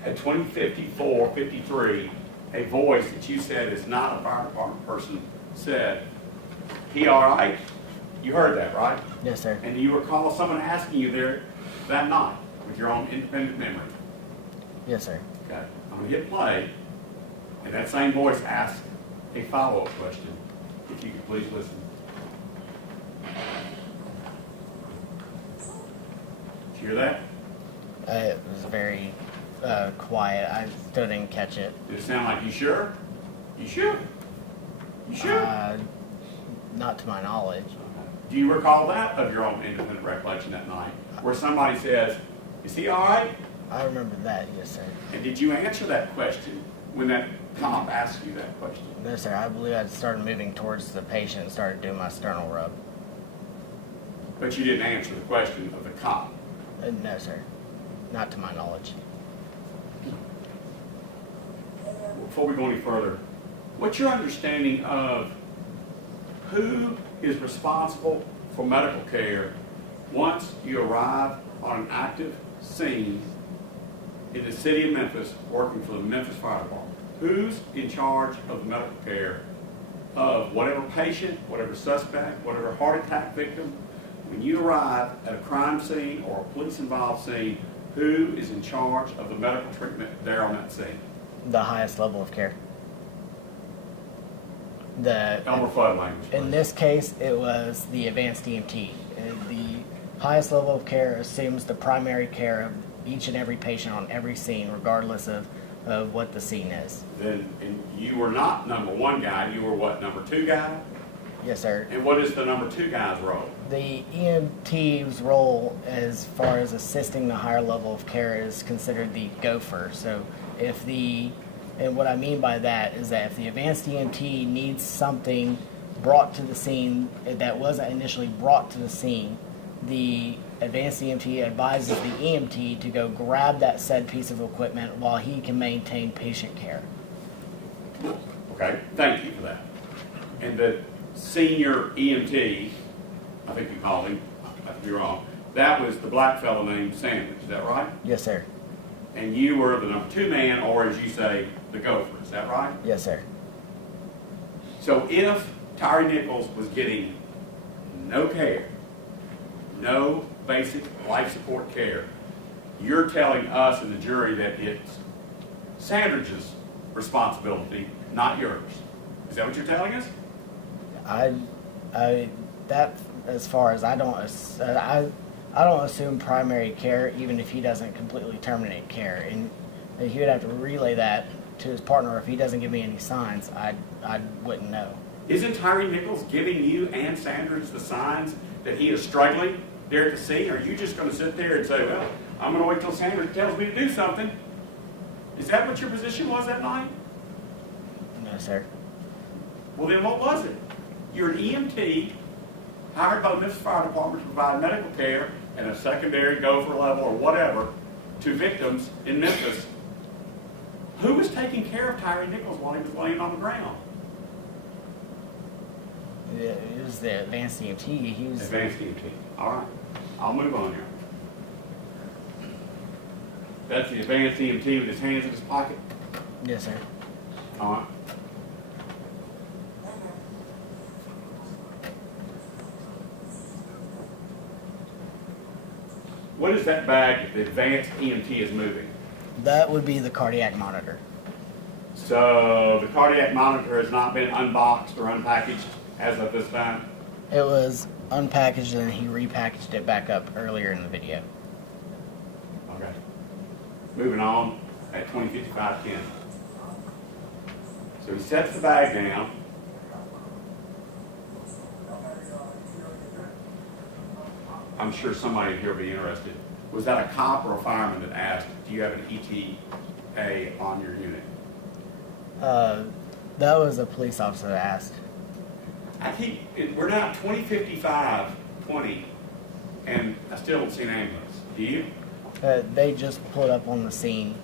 At 20:54:53, a voice that you said is not a fire department person said, "He all right?" You heard that, right? Yes, sir. And do you recall someone asking you there that night with your own independent memory? Yes, sir. Okay, I'm gonna hit play, and that same voice asked a follow-up question. If you could please listen. Did you hear that? It was very quiet. I still didn't catch it. Did it sound like you sure? You sure? You sure? Not to my knowledge. Do you recall that of your own independent recollection that night, where somebody says, "Is he all right?" I remember that, yes, sir. And did you answer that question when that cop asked you that question? No, sir. I believe I started moving towards the patient and started doing my sternal rub. But you didn't answer the question of the cop. No, sir. Not to my knowledge. Before we go any further, what's your understanding of who is responsible for medical care once you arrive on an active scene in the city of Memphis working for the Memphis Fire Department? Who's in charge of the medical care of whatever patient, whatever suspect, whatever heart attack victim? When you arrive at a crime scene or a police-involved scene, who is in charge of the medical treatment there on that scene? The highest level of care. Elmer Fudd language, In please. this case, it was the advanced EMT. The highest level of care assumes the primary care of each and every patient on every scene, regardless of what the scene is. Then, and you were not number one guy, you were what, number two guy? Yes, sir. And what is the number two guy's role? The EMT's role as far as assisting the higher level of care is considered the gopher. So and what I mean by that is that if the advanced EMT needs something brought to the scene that wasn't initially brought to the scene, the advanced EMT advises the EMT to go grab that said piece of equipment while he can maintain patient care. Okay, thank you for that. And the senior EMT, I think you called him, I could be wrong, that was the black fellow named Sandwich, is that right? Yes, sir. And you were the number two man, or as you say, the gopher, is that right? Yes, sir. So if Tyre Nichols was getting no care, no basic life support care, you're telling us and the jury that it's Sandridge's responsibility, not yours. Is that what you're telling us? That as far as I don't assume primary care, even if he doesn't completely terminate care, and he would have to relay that to his partner. If he doesn't give me any signs, I wouldn't know. Isn't Tyre Nichols giving you and Sandridge the signs that he is struggling there at the scene? Or are you just going to sit there and say, well, I'm going to wait till Sandridge tells me to do something? Is that what your position was that night? No, sir. Well, then what was it? You're an EMT hired by the Memphis Fire Department to provide medical care at a secondary gopher level or whatever to victims in Memphis. Who was taking care of Tyre Nichols while he was laying on the ground? It was the advanced EMT. He was Advanced EMT. All right. I'll move on here. That's the advanced EMT with his hands in his pocket. Yes, sir. All right. What is that bag that the advanced EMT is moving? That would be the cardiac monitor. So the cardiac monitor has not been unboxed or unpackaged as of this time? It was unpackaged and he repackaged it back up earlier in the video. Okay. Moving on at 20:55:10. So he sets the bag down. I'm sure somebody here will be interested. Was that a cop or a fireman that asked, do you have an ETA on your unit? That was a police officer that asked. I think we're now at 20:55:20, and I still don't see an ambulance. Do you? They just pulled up on the scene.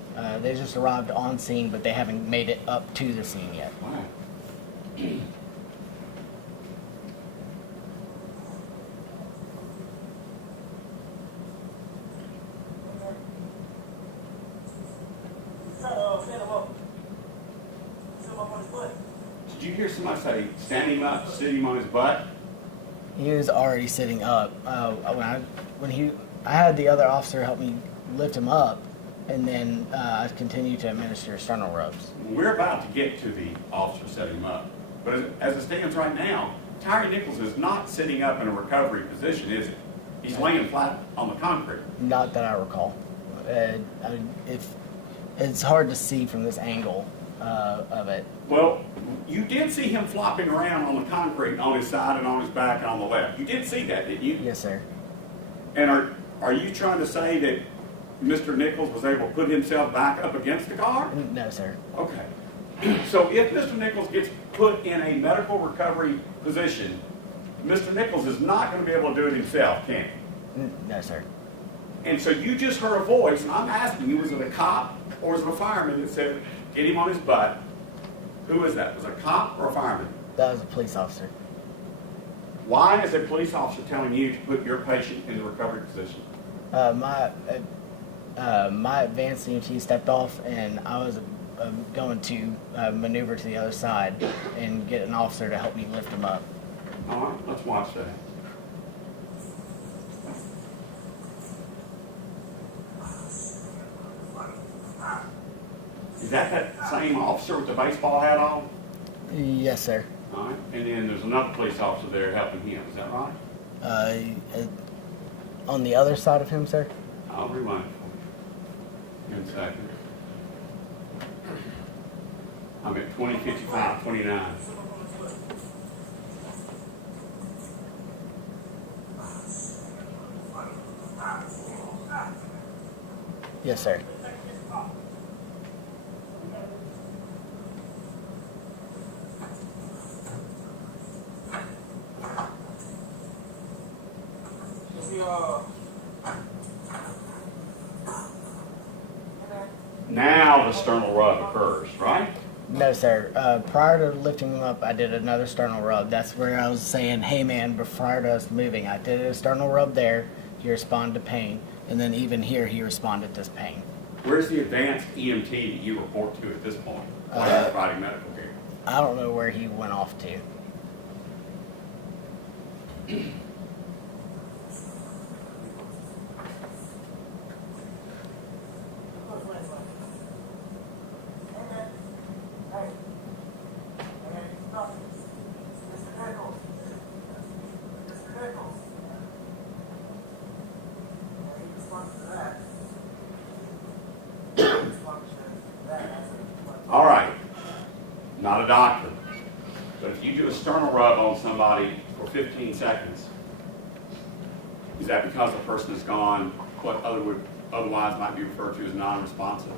They just arrived on scene, but they haven't made it up to the scene yet. Wow. Did you hear somebody say, stand him up, sit him on his butt? He was already sitting up. I had the other officer help me lift him up, and then I continued to administer sternal rubs. We're about to get to the officer setting him up. But as it stands right now, Tyre Nichols is not sitting up in a recovery position, is he? He's laying flat on the concrete. Not that I recall. It's hard to see from this angle of it. Well, you did see him flopping around on the concrete on his side and on his back and on the left. You did see that, didn't you? Yes, sir. And are you trying to say that Mr. Nichols was able to put himself back up against the car? No, sir. Okay. So if Mr. Nichols gets put in a medical recovery position, Mr. Nichols is not going to be able to do it himself, can he? No, sir. And so you just heard a voice, and I'm asking you, was it a cop or was it a fireman that said, get him on his butt? Who was that? Was it a cop or a fireman? That was a police officer. Why is a police officer telling you to put your patient in the recovery position? My advanced EMT stepped off, and I was going to maneuver to the other side and get an officer to help me lift him up. All right, let's watch that. Is that same officer with the baseball hat on? Yes, sir. All right, and then there's another police officer there helping him, is that right? On the other side of him, sir? I'll rewind it for you in a second. I'm at 20:55:29. Yes, sir. Now the sternal rub occurs, right? No, sir. Prior to lifting him up, I did another sternal rub. That's where I was saying, hey, man, prior to us moving, I did a sternal rub there. He responded to pain. And then even here, he responded to pain. Where's the advanced EMT that you report to at this point? Providing medical care. I don't know where he went off to. All right, not a doctor, but if you do a sternal rub on somebody for 15 seconds, is that because the person has gone what otherwise might be referred to as non-responsive?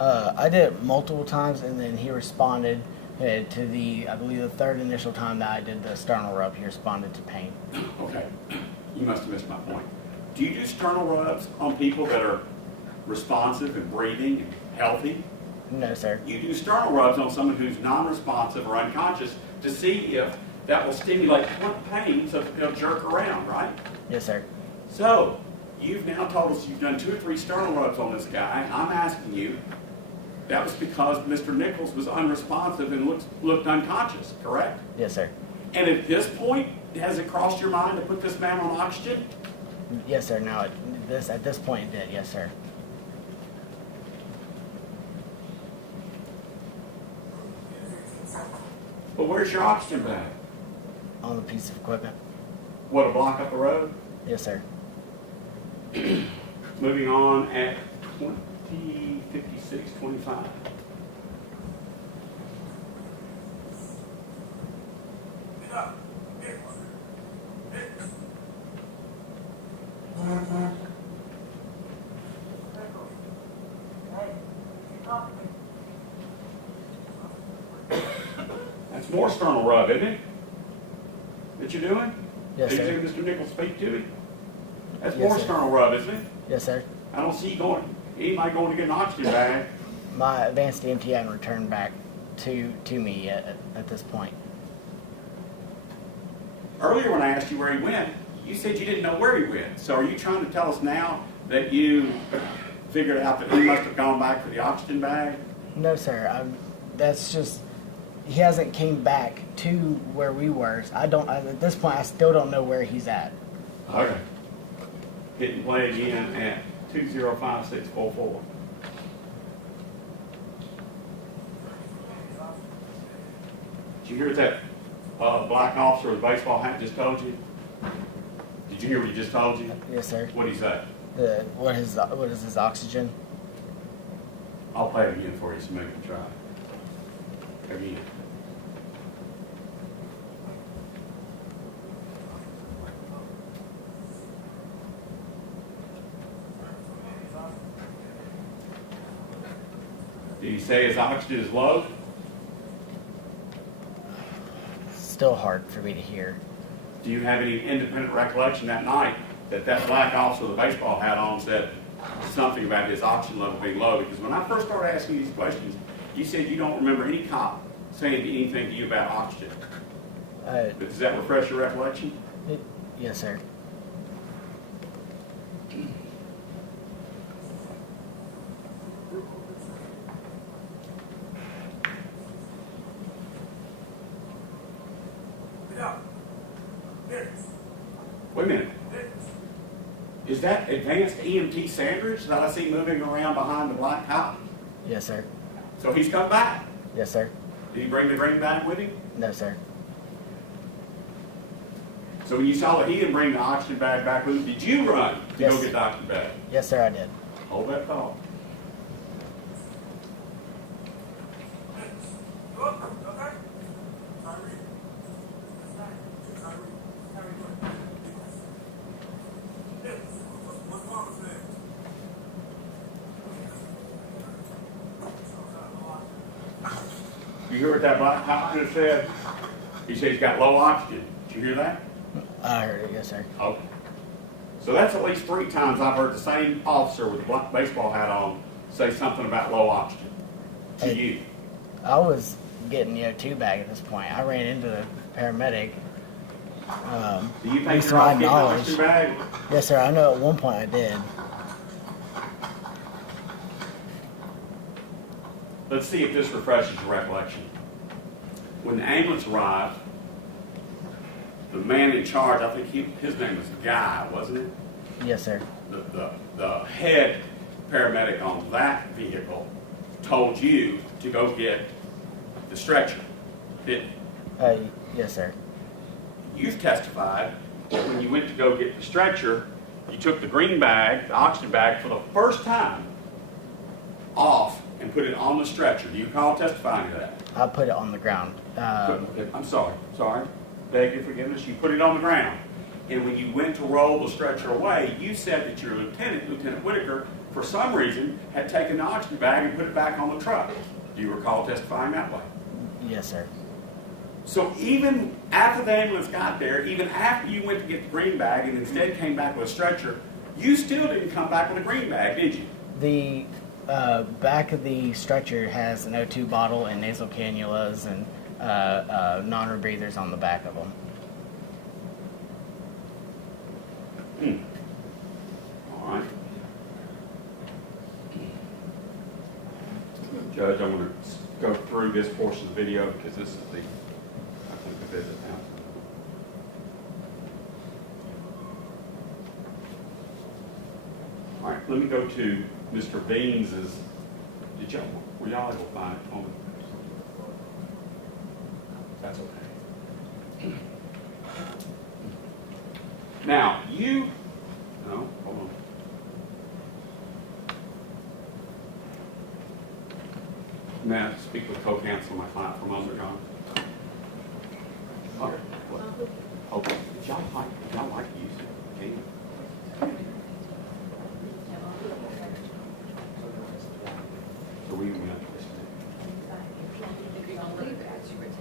I did it multiple times, and then he responded to I believe the third initial time that I did the sternal rub, he responded to pain. Okay, you must have missed my point. Do you do sternal rubs on people that are responsive and breathing and healthy? No, sir. You do sternal rubs on someone who's non-responsive or unconscious to see if that will stimulate pain so that they'll jerk around, right? Yes, sir. So, you've now told us you've done 2 or 3 sternal rubs on this guy. I'm asking you, that was because Mr. Nichols was unresponsive and looked unconscious, correct? Yes, sir. And at this point, has it crossed your mind to put this man on oxygen? Yes, sir. Now, at this point, it did. Yes, sir. But where's your oxygen bag? On the piece of equipment. What, a block up the road? Yes, sir. Moving on at 20:56:25. That's more sternal rub, isn't it? That you're doing? Yes, Did sir. you see Mr. Nichols speak to me? That's Yes, more sir. sternal rub, isn't it? Yes, sir. I don't see anybody going to get an oxygen bag. My advanced EMT hadn't returned back to me yet at this point. Earlier when I asked you where he went, you said you didn't know where he went. So are you trying to tell us now that you figured out that he must have gone back for the oxygen bag? No, sir. That's just, he hasn't came back to where we were. At this point, I still don't know where he's at. Okay. Hit and play again at 205644. Did you hear what that black officer with a baseball hat just told you? Did you hear what he just told you? Yes, sir. What did he say? What is his oxygen? I'll play it again for you so maybe you can try. Again. Did he say his oxygen is low? Still hard for me to hear. Do you have any independent recollection that night that black officer with a baseball hat on said something about his oxygen level being low? Because when I first started asking these questions, you said you don't remember any cop saying anything to you about oxygen. But does that refresh your recollection? Yes, sir. Wait a minute. Is that advanced EMT Sanders that I see moving around behind the black cop? Yes, sir. So he's come back. Yes, sir. Did he bring the green bag with him? No, sir. So when you saw that he didn't bring the oxygen bag back with him, did you run to Yes. go get the oxygen bag? Yes, sir, I did. Hold that thought. You hear what that black cop just said? He said he's got low oxygen. Did you hear that? I heard it. Yes, sir. Okay. So that's at least 3 times I've heard the same officer with a black baseball hat on say something about low oxygen to Hey. you. I was getting the O2 bag at this point. I ran into the paramedic. Do you think Based you're on off my getting an knowledge. oxygen bag? Yes, sir. I know at one point I did. Let's see if this refreshes your recollection. When the ambulance arrived, the man in charge, I think his name was Guy, wasn't it? Yes, sir. The head paramedic on that vehicle told you to go get the stretcher, didn't he? Yes, sir. You've testified that when you went to go get the stretcher, you took the green bag, the oxygen bag, for the first time off and put it on the stretcher. Do you recall testifying to that? I put it on the ground. I'm sorry. Beg your forgiveness. You put it on the ground. And when you went to roll the stretcher away, you said that your Lieutenant Whitaker, for some reason, had taken the oxygen bag and put it back on the truck. Do you recall testifying that way? Yes, sir. So even after the ambulance got there, even after you went to get the green bag and instead came back with a stretcher, you still didn't come back with a green bag, did you? The back of the stretcher has an O2 bottle and nasal cannulas and non-rebreathers on the back of them. All right. Judge, I want to go through this portion of the video because this is I think, the visit now. All right, let me go to Mr. Beans's. Were y'all able to find it for me? That's okay. Now, no, hold on. May I speak with co-counsel, my client from Undergone? Okay. Okay. If y'all like to use it, can you? So we went.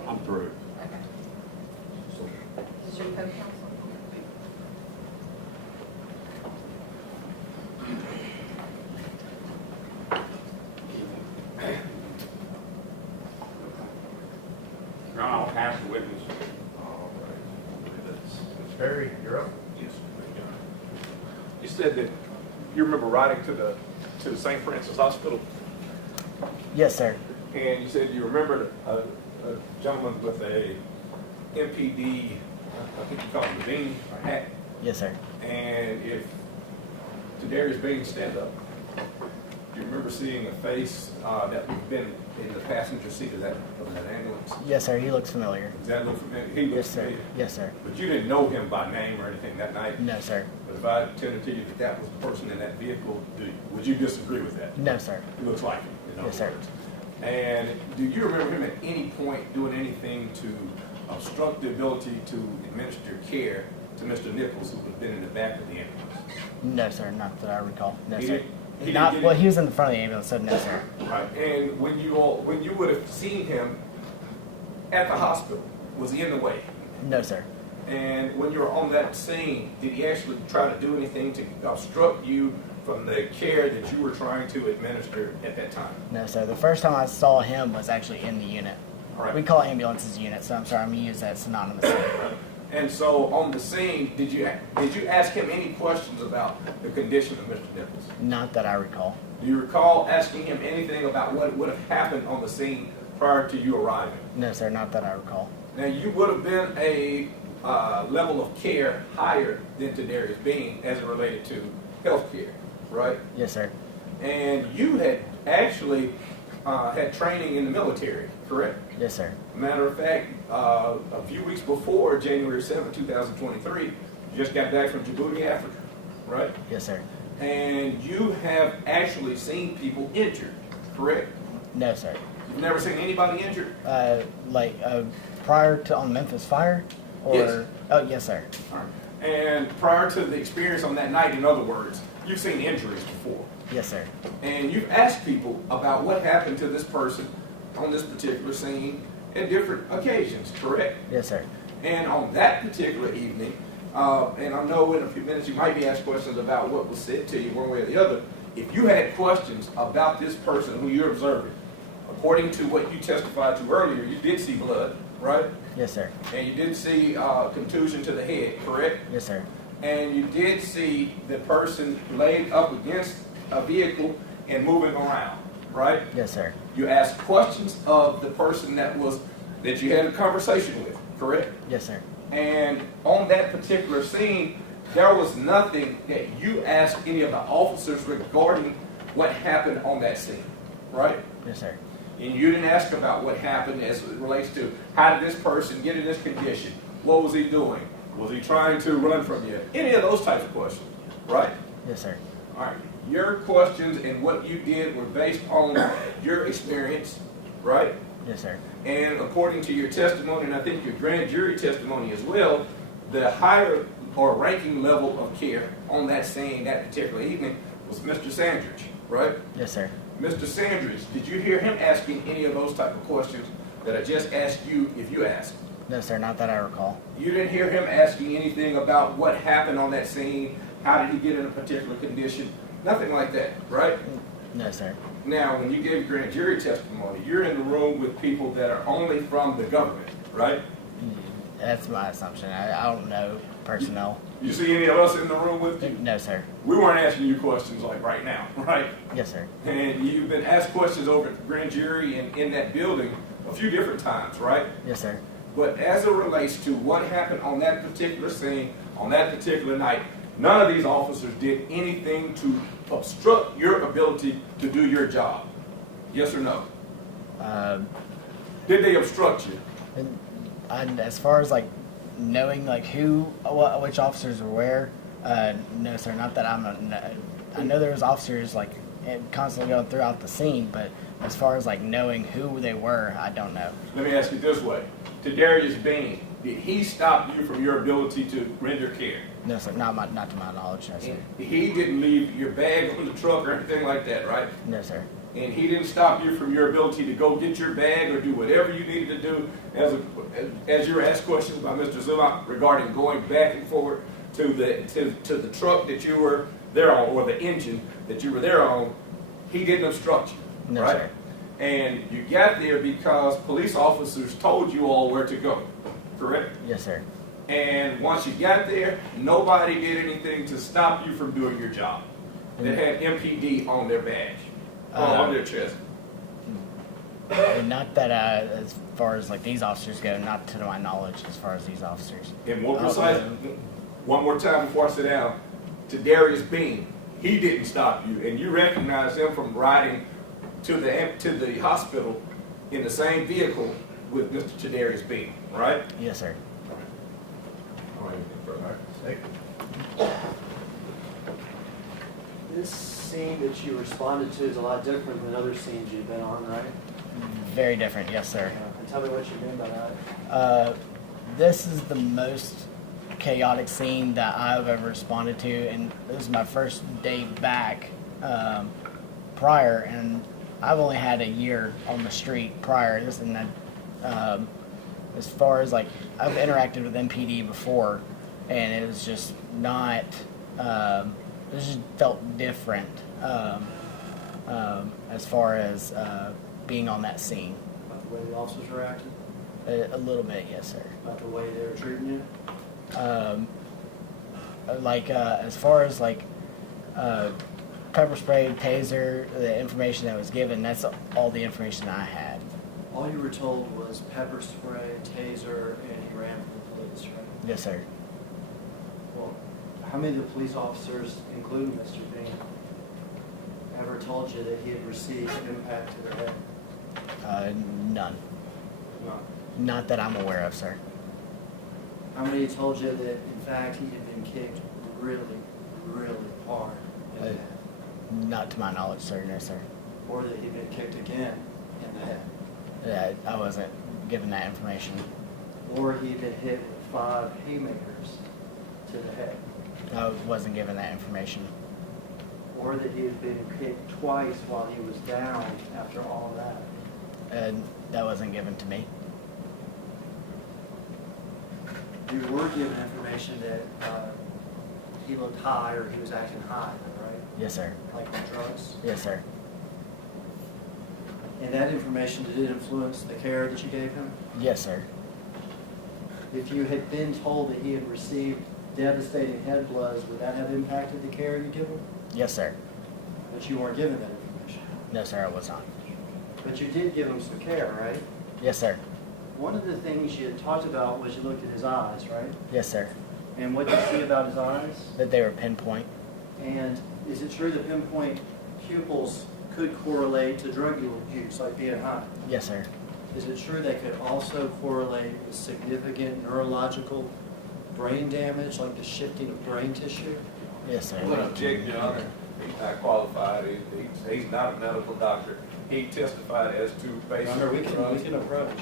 I'm through. actual witness. All right. I believe that's Perry, you're up. Yes. You said that you remember riding to St. Francis Hospital, Yes, sir. and you said you remembered a gentleman with a MPD, I think you call it a bean or hat, Yes, sir. and if Darius Bean stand up, do you remember seeing a face that would have been in the passenger seat of that ambulance? Yes, sir. He looks familiar. Does that look familiar? He Yes, looks sir. familiar. Yes, sir. But you didn't know him by name or anything that night? No, sir. But if I tell to you that that was the person in that vehicle, would you disagree with that? No, sir. He looks like him, in other Yes, sir. words. And do you remember him at any point doing anything to obstruct the ability to administer care to Mr. Nichols, who would have been in the back of the ambulance? No, sir. Not that I recall. No, He sir. didn't- he didn't Not get well. it? He was in the front of the ambulance, so no, sir. Right. And when you would have seen him at the hospital, was he in the way? No, sir. And when you were on that scene, did he actually try to do anything to obstruct you from the care that you were trying to administer at that time? No, sir. The first time I saw him was actually in the unit. All right. We call ambulances units, so I'm sorry. I'm gonna use that synonymously. And so on the scene, did you ask him any questions about the condition of Mr. Nichols? Not that I recall. Do you recall asking him anything about what would have happened on the scene prior to you arriving? No, sir. Not that I recall. Now, you would have been a level of care higher than Darius Bean as it related to health care, right? Yes, sir. And you had actually had training in the military, correct? Yes, sir. Matter of fact, a few weeks before January 7, 2023, you just got back from Djibouti, Africa, right? Yes, sir. And you have actually seen people injured, correct? No, sir. You've never seen anybody injured? Prior to on Memphis fire, or Yes. oh, yes, sir. All right. And prior to the experience on that night, in other words, you've seen injuries before. Yes, sir. And you've asked people about what happened to this person on this particular scene at different occasions, correct? Yes, sir. And on that particular evening, and I know in a few minutes you might be asked questions about what was said to you one way or the other. If you had questions about this person who you're observing, according to what you testified to earlier, you did see blood, right? Yes, sir. And you did see contusion to the head, correct? Yes, sir. And you did see the person laid up against a vehicle and moving around, right? Yes, sir. You asked questions of the person that you had a conversation with, correct? Yes, sir. And on that particular scene, there was nothing that you asked any of the officers regarding what happened on that scene, right? Yes, sir. And you didn't ask about what happened as it relates to how did this person get in this condition? What was he doing? Was he trying to run from you? Any of those types of questions, right? Yes, sir. All right. Your questions and what you did were based on your experience, right? Yes, sir. And according to your testimony, and I think your grand jury testimony as well, the higher or ranking level of care on that scene that particular evening was Mr. Sandridge, right? Yes, sir. Mr. Sandridge, did you hear him asking any of those type of questions that I just asked you if you asked? No, sir. Not that I recall. You didn't hear him asking anything about what happened on that scene, how did he get in a particular condition, nothing like that, right? No, sir. Now, when you gave grand jury testimony, you're in the room with people that are only from the government, right? That's my assumption. I don't know personnel. You see any of us in the room with you? No, sir. We weren't asking you questions like right now, right? Yes, sir. And you've been asked questions over at the grand jury and in that building a few different times, right? Yes, sir. But as it relates to what happened on that particular scene, on that particular night, none of these officers did anything to obstruct your ability to do your job. Yes or no? Did they obstruct you? And as far as like knowing like which officers were where, no, sir. Not that I'm. I know there was officers like constantly going throughout the scene, but as far as like knowing who they were, I don't know. Let me ask you this way. To Darius Bean, did he stop you from your ability to render care? No, sir. Not to my knowledge, no, sir. He didn't leave your bag on the truck or anything like that, right? No, sir. And he didn't stop you from your ability to go get your bag or do whatever you needed to do as you were asked questions by Mr. Zuma regarding going back and forward to the truck that you were there on or the engine that you were there on. He didn't obstruct you, No, right? sir. And you got there because police officers told you all where to go, correct? Yes, sir. And once you got there, nobody did anything to stop you from doing your job. That had MPD on their badge, or on their chest. Not that, as far as like these officers go, not to my knowledge as far as these officers. And more precise, one more time before I sit down, to Darius Bean, he didn't stop you, and you recognize him from riding to the hospital in the same vehicle with Mr. Tadarius Bean, right? Yes, sir. All right. Thank This scene that you responded to is a lot different than other scenes you've been on, right? Very different, yes, sir. And tell me what you mean by that. This is the most chaotic scene that I've ever responded to, and this is my first day back prior, and I've only had a year on the street prior. This and that, as far as like I've interacted with MPD before, and it was just not. It just felt different as far as being on that scene. About the way the officers were acting? A little bit, yes, sir. About the way they were treating you? As far as like pepper spray, taser, the information that was given, that's all the information I had. All you were told was pepper spray, taser, and he ran from the police, right? Yes, sir. Well, how many of the police officers, including Mr. Bean, ever told you that he had received impact to the head? None. No. Not that I'm aware of, sir. How many told you that, in fact, he had been kicked really, really hard in the head? Not to my knowledge, sir. No, sir. Or that he'd been kicked again in the head? Yeah, I wasn't given that information. Or he'd been hit with 5 haymakers to the head? I wasn't given that information. Or that he had been kicked twice while he was down after all of that? That wasn't given to me. You were given information that he looked high or he was acting high, right? Yes, sir. Like on drugs? Yes, sir. And that information, did it influence the care that you gave him? Yes, sir. If you had been told that he had received devastating head blows, would that have impacted the care you give him? Yes, sir. But you weren't given that information. No, sir, I was not. But you did give him some care, right? Yes, sir. One of the things you had talked about was you looked at his eyes, right? Yes, sir. And what did you see about his eyes? That they were pinpoint. And is it true that pinpoint pupils could correlate to drug use, like being high? Yes, sir. Is it true they could also correlate with significant neurological brain damage, like the shifting of brain tissue? Yes, sir. I'm going to object, Your Honor. He's not qualified. He's not a medical doctor. He testified as to basic Remember, we drugs. can approach.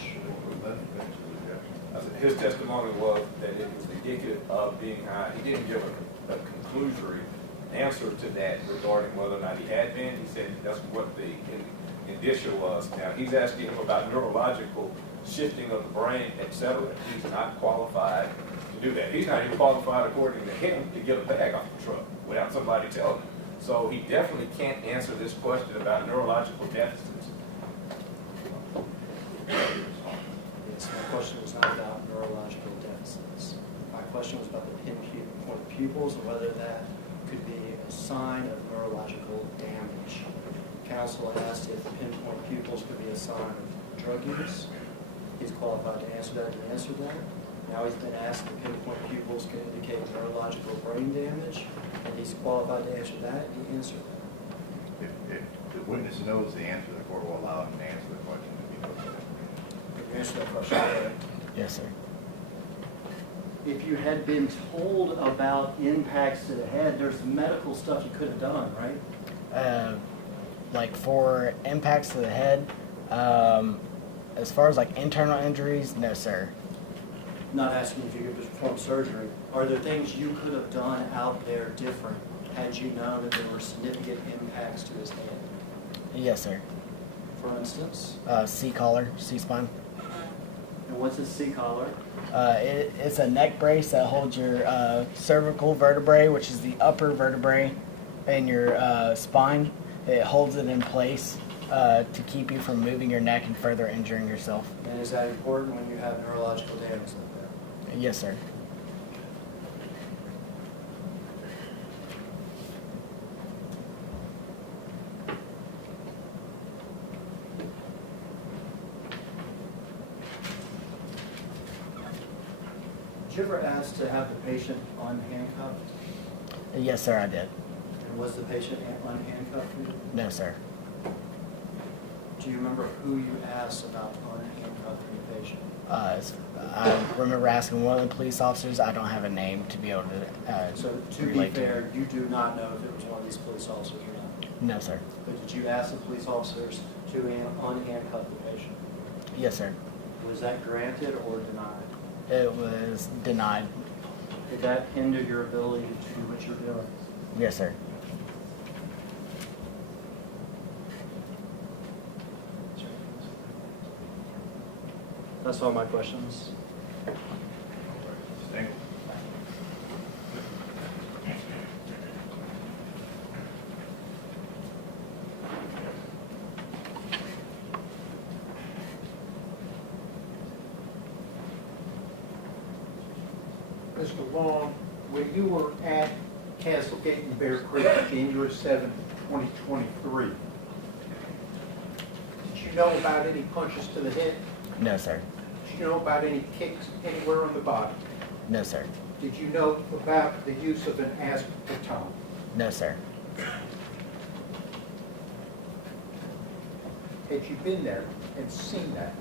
His testimony was that it was indicative of being high. He didn't give a conclusory answer to that regarding whether or not he had been. He said that's what the indicia was. Now, he's asking him about neurological shifting of the brain, etc. He's not qualified to do that. He's not even qualified, according to him, to get a bag off the truck without somebody telling him. So he definitely can't answer this question about neurological deficits. Yes, my question was not about neurological deficits. My question was about the pinpoint pupils and whether that could be a sign of neurological damage. Counsel asked if pinpoint pupils could be a sign of drug use. He's qualified to answer that. He answered that. Now he's been asked if pinpoint pupils can indicate neurological brain damage, and he's qualified to answer that. He answered that. If the witness knows the answer, the court will allow him to answer the question if he knows that. You answered that question, right? Yes, sir. If you had been told about impacts to the head, there's medical stuff you could have done, right? Like for impacts to the head, as far as like internal injuries, no, sir. Not asking if you could perform surgery. Are there things you could have done out there different had you known that there were significant impacts to his head? Yes, sir. For instance? C-collar, C-spine. And what's a C-collar? It's a neck brace that holds your cervical vertebrae, which is the upper vertebrae in your spine. It holds it in place to keep you from moving your neck and further injuring yourself. And is that important when you have neurological damage like that? Yes, sir. Did you ever ask to have the patient unhandcuffed? Yes, sir, I did. And was the patient unhandcuffed? No, sir. Do you remember who you asked about unhandcuffing the patient? I remember asking one of the police officers. I don't have a name to be able to So to be relate fair, you do not know if it was one of these police officers or not. No, sir. But did you ask the police officers to unhandcuff the patient? Yes, sir. Was that granted or denied? It was denied. Did that hinder your ability to do what you're doing? Yes, sir. That's all my questions. Thank you. Mr. Long, when you were at Castlegate and Bear Creek, January 7th, 2023, did you know about any punches to the head? No, sir. Did you know about any kicks anywhere on the body? No, sir. Did you know about the use of an asp baton? No, sir. Had you been there and seen that?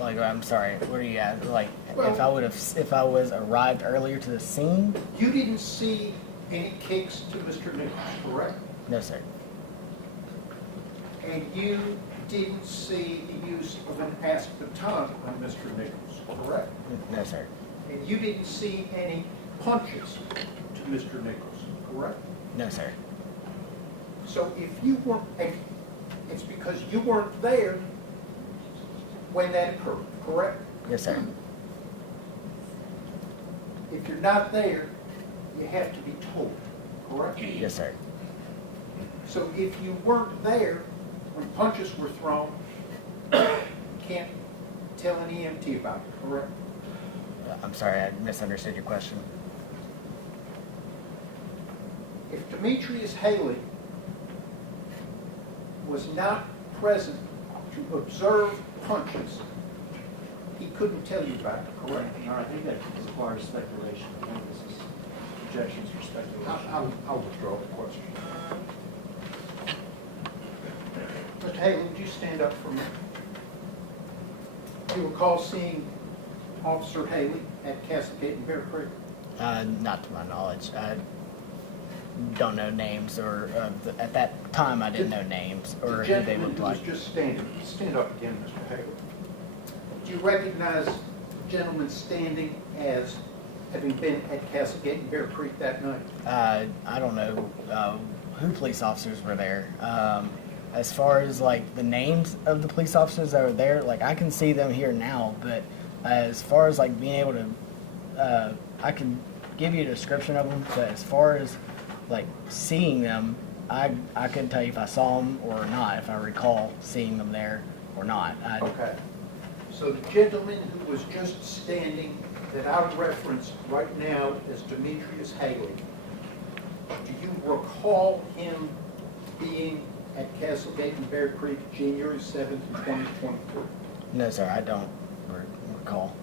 Like, I'm sorry. What are you at? Like, Well- if I was arrived earlier to the scene? You didn't see any kicks to Mr. Nichols, correct? No, sir. And you didn't see the use of an asp baton on Mr. Nichols, correct? No, sir. And you didn't see any punches to Mr. Nichols, correct? No, sir. So if you weren't, it's because you weren't there when that occurred, correct? Yes, sir. If you're not there, you have to be told, correct? Yes, sir. So if you weren't there when punches were thrown, you can't tell an EMT about it, correct? I'm sorry. I misunderstood your question. If Demetrius Haley was not present to observe punches, he couldn't tell you about it, correct? No, I think that requires speculation. I think this is projections for speculation. I'll withdraw the question. Mr. Haley, would you stand up for a minute? Do you recall seeing Officer Haley at Castlegate and Bear Creek? Not to my knowledge. I don't know names, or at that time I didn't know names or The who they gentleman looked who was like. just standing, stand up again, Mr. Haley. Do you recognize the gentleman standing as having been at Castlegate and Bear Creek that night? I don't know who police officers were there. As far as like the names of the police officers that were there, like I can see them here now, but as far as like being able to, I can give you a description of them, but as far as like seeing them, I couldn't tell you if I saw them or not, if I recall seeing them there or not. Okay. So the gentleman who was just standing that I referenced right now as Demetrius Haley, do you recall him being at Castlegate and Bear Creek January 7th, 2023? No, sir, I don't recall.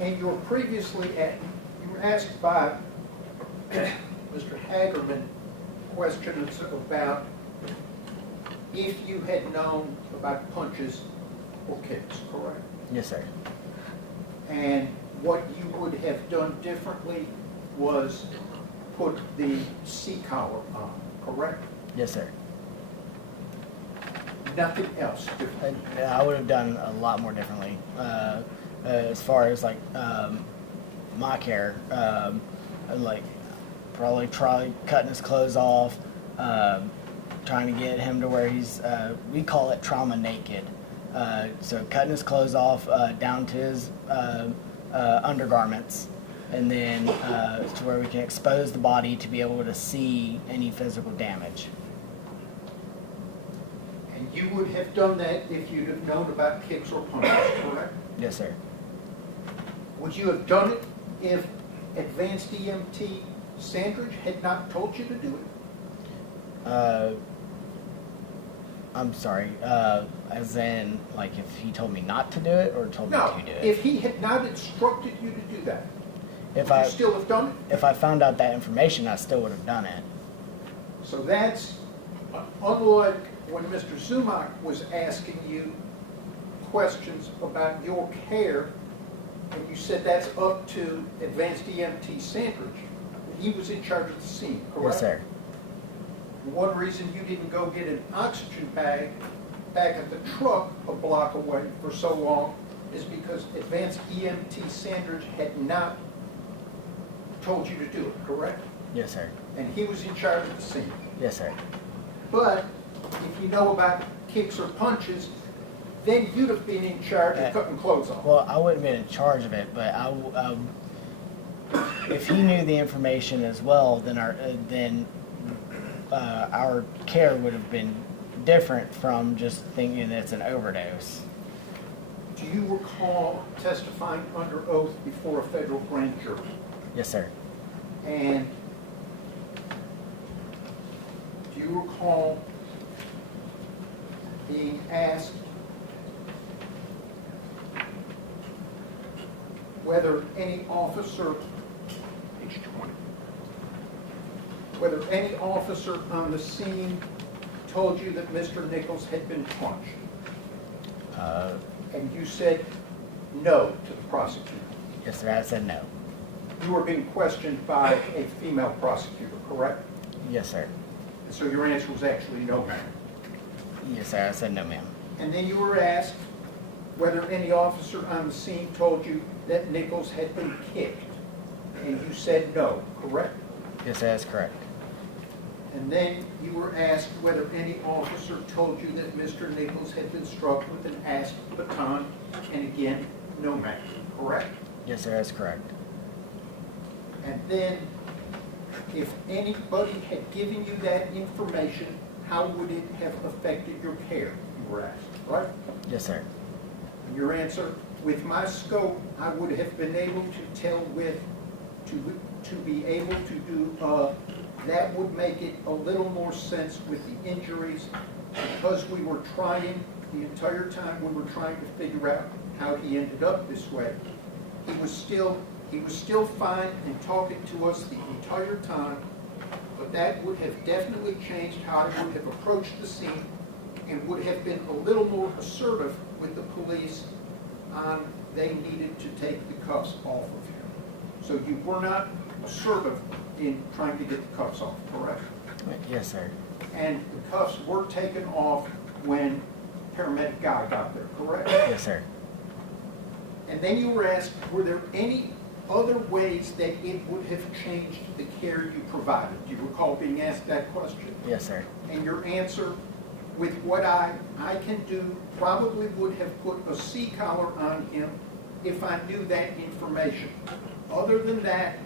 And you were previously you were asked by Mr. Hagerman questions about if you had known about punches or kicks, correct? Yes, sir. And what you would have done differently was put the C-collar on, correct? Yes, sir. Nothing else different. I would have done a lot more differently. As far as like my care, like probably cutting his clothes off, trying to get him to where he's, we call it trauma naked. So cutting his clothes off down to his undergarments, and then to where we can expose the body to be able to see any physical damage. And you would have done that if you'd have known about kicks or punches, correct? Yes, sir. Would you have done it if Advanced EMT Sandridge had not told you to do it? I'm sorry, as in, like, if he told me not to do it, or told me No, to do it? if he had not instructed you to do that, If would I, you still have done it? if I found out that information, I still would have done it. So that's unlike when Mr. Zumak was asking you questions about your care, and you said that's up to Advanced EMT Sandridge. He was in charge of the scene, correct? Yes, sir. One reason you didn't go get an oxygen bag back at the truck a block away for so long is because Advanced EMT Sandridge had not told you to do it, correct? Yes, sir. And he was in charge of the scene. Yes, sir. But if you know about kicks or punches, then you'd have been in charge of cutting clothes off. Well, I wouldn't have been in charge of it, but if he knew the information as well, then our care would have been different from just thinking it's an overdose. Do you recall testifying under oath before a federal grand jury? Yes, sir. And do you recall being asked whether any officer, page 20, whether any officer on the scene told you that Mr. Nichols had been punched? And you said no to the prosecutor. Yes, sir. I said no. You were being questioned by a female prosecutor, correct? Yes, sir. So your answer was actually no, ma'am. Yes, sir. I said no, ma'am. And then you were asked whether any officer on the scene told you that Nichols had been kicked. And you said no, correct? Yes, sir. That's correct. And then you were asked whether any officer told you that Mr. Nichols had been struck with an asp baton. And again, no, ma'am, correct? Yes, sir. That's correct. And then, if anybody had given you that information, how would it have affected your care, you were asked, right? Yes, sir. And your answer, with my scope, I would have been able to tell to be able to do, that would make it a little more sense with the injuries, because we were trying, the entire time we were trying to figure out how he ended up this way. He was still fine and talking to us the entire time, but that would have definitely changed how I would have approached the scene and would have been a little more assertive with the police on they needed to take the cuffs off of him. So you were not assertive in trying to get the cuffs off, correct? Yes, sir. And the cuffs were taken off when paramedic Guy got there, correct? Yes, sir. And then you were asked, were there any other ways that it would have changed the care you provided? Do you recall being asked that question? Yes, sir. And your answer, with what I can do, probably would have put a C-collar on him if I knew that information. Other than that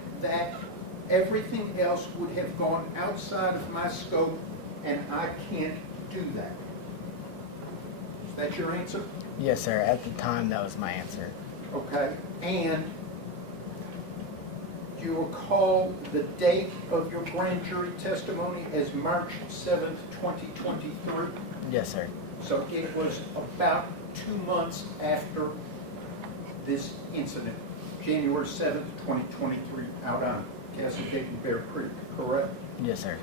everything else would have gone outside of my scope, and I can't do that. Is that your answer? Yes, sir. At the time, that was my answer. Okay. And do you recall the date of your grand jury testimony as March 7th, 2023? Yes, sir. So it was about 2 months after this incident, January 7th, 2023, out on Castle Gate and Bear Creek, correct? Yes, sir.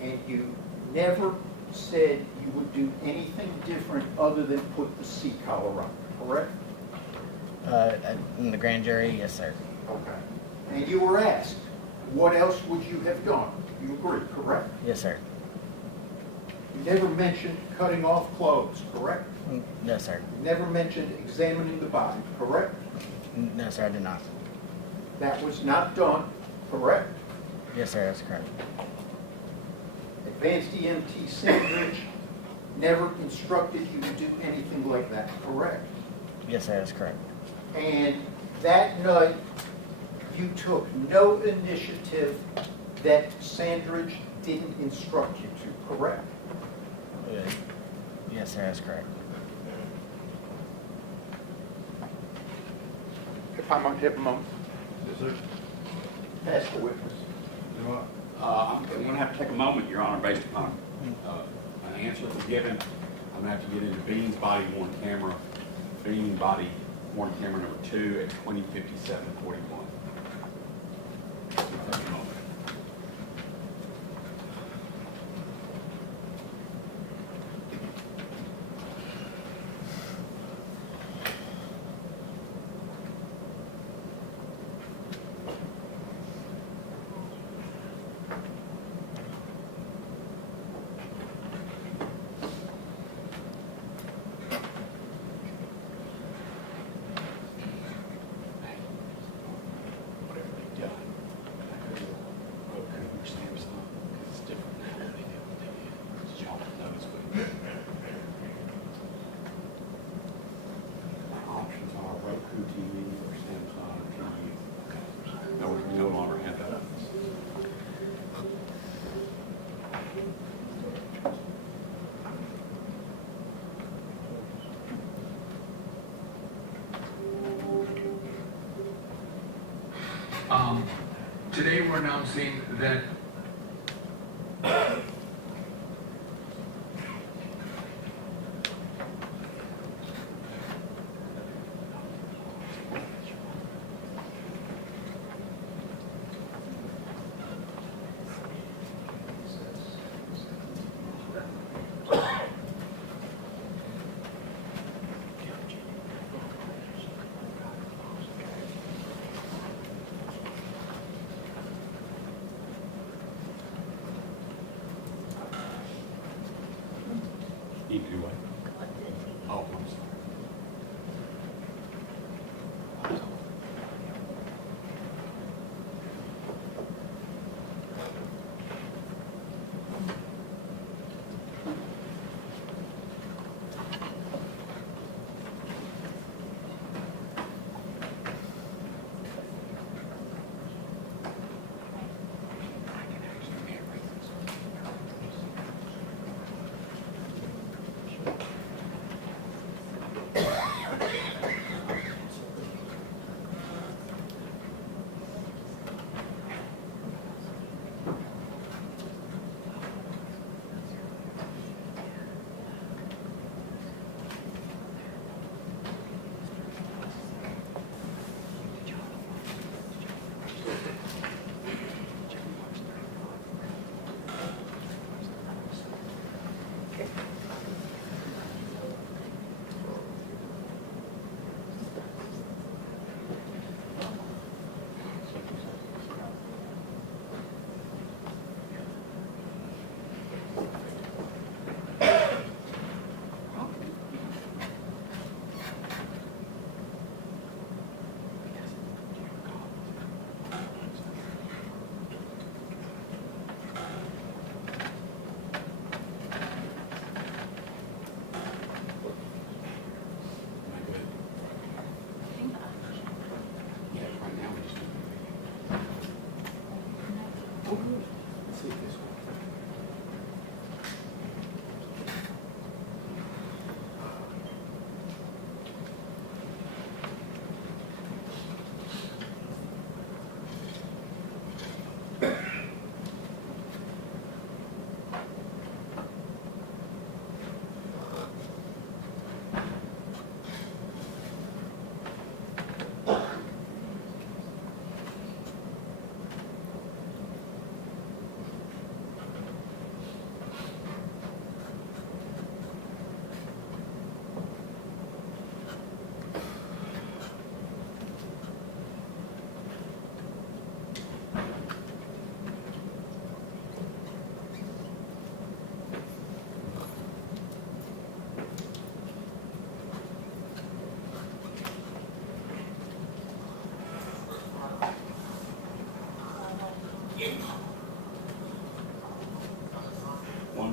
And you never said you would do anything different other than put the C-collar on, correct? In the grand jury, yes, sir. Okay. And you were asked, what else would you have done? You agree, correct? Yes, sir. You never mentioned cutting off clothes, correct? No, sir. You never mentioned examining the body, correct? No, sir, I did not. That was not done, correct? Yes, sir, that's correct. Advanced EMT Sandridge never instructed you to do anything like that, correct? Yes, sir, that's correct. And that night, you took no initiative that Sandridge didn't instruct you to, correct? Yes, sir, that's correct. If I might have a moment. Yes, sir. Ask the witness. I'm going to have to take a moment, Your Honor, based upon an answer that was given. I'm going to have to get into Bean's body worn camera, Bean body worn camera number 2 at 20:57:41. Take a moment. No longer have that. Today we're announcing that Need to do what? Oh, I'm sorry.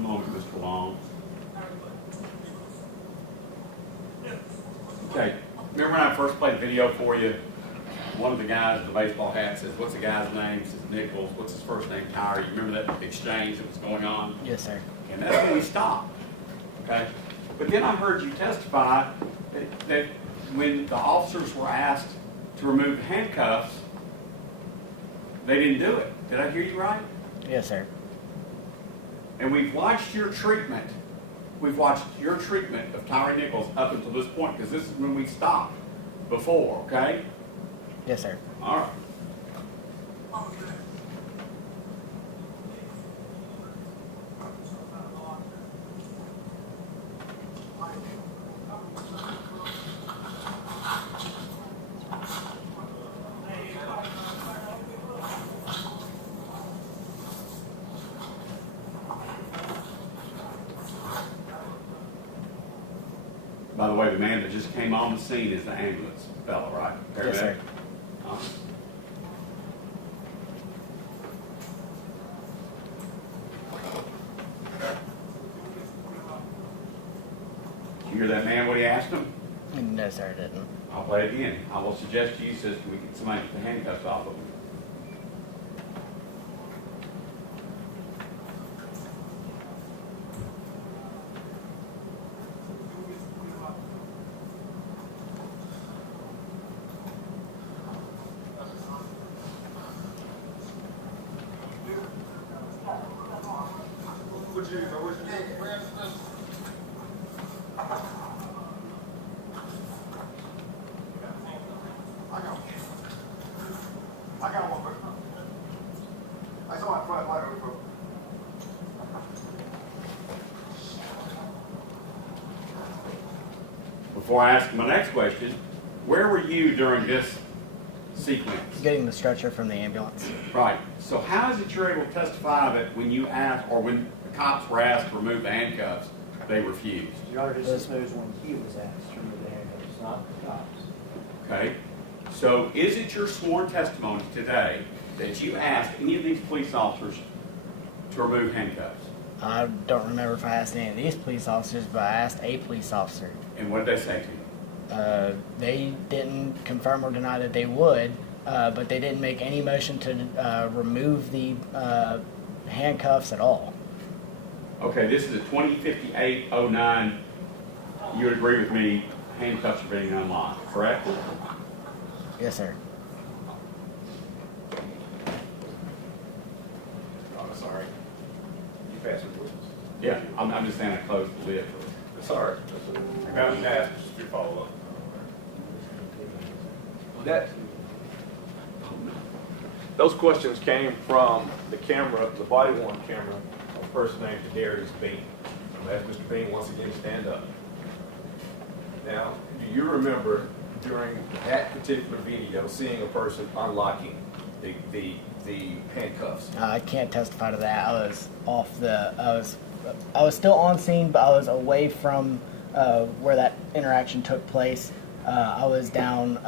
moment, Mr. Long. Okay, remember when I first played the video for you? One of the guys in the baseball hat says, what's the guy's name? He says Nichols. What's his first name? Tyre. You remember that exchange that was going on? Yes, sir. And that's when we stopped. Okay? But then I heard you testify that when the officers were asked to remove the handcuffs, they didn't do it. Did I hear you right? Yes, sir. And we've watched your treatment. We've watched your treatment of Tyre Nichols up until this point, because this is when we stopped before, okay? Yes, sir. All right. By the way, the man that just came on the scene is the ambulance fellow, right? Yes, sir. All right. Did you hear that man, what he asked him? No, sir, I didn't. I'll play it again. I will suggest to you, says, can we get somebody to get the handcuffs off of him? Before I ask my next question, where were you during this sequence? Getting the stretcher from the ambulance. Right. So how is it you're able to testify that when you asked, or when the cops were asked to remove the handcuffs, they refused? Your Honor, this knows when he was asked to remove the handcuffs, not the cops. Okay. So is it your sworn testimony today that you asked any of these police officers to remove handcuffs? I don't remember if I asked any of these police officers, but I asked a police officer. And what did they say to you? They didn't confirm or deny that they would, but they didn't make any motion to remove the handcuffs at all. Okay, this is a 2058-09. You would agree with me, handcuffs are being unlocked, correct? Yes, sir. Oh, sorry. You passed it, please. Yeah, I'm just saying I closed the lid. It's all right. I was asked just to follow up. Those questions came from the camera, the body-worn camera of a person named Darius Bean. I'm going to ask Mr. Bean once again to stand up. Now, do you remember during that particular video seeing a person unlocking the handcuffs? I can't testify to that. I was still on scene, but I was away from where that interaction took place. I was down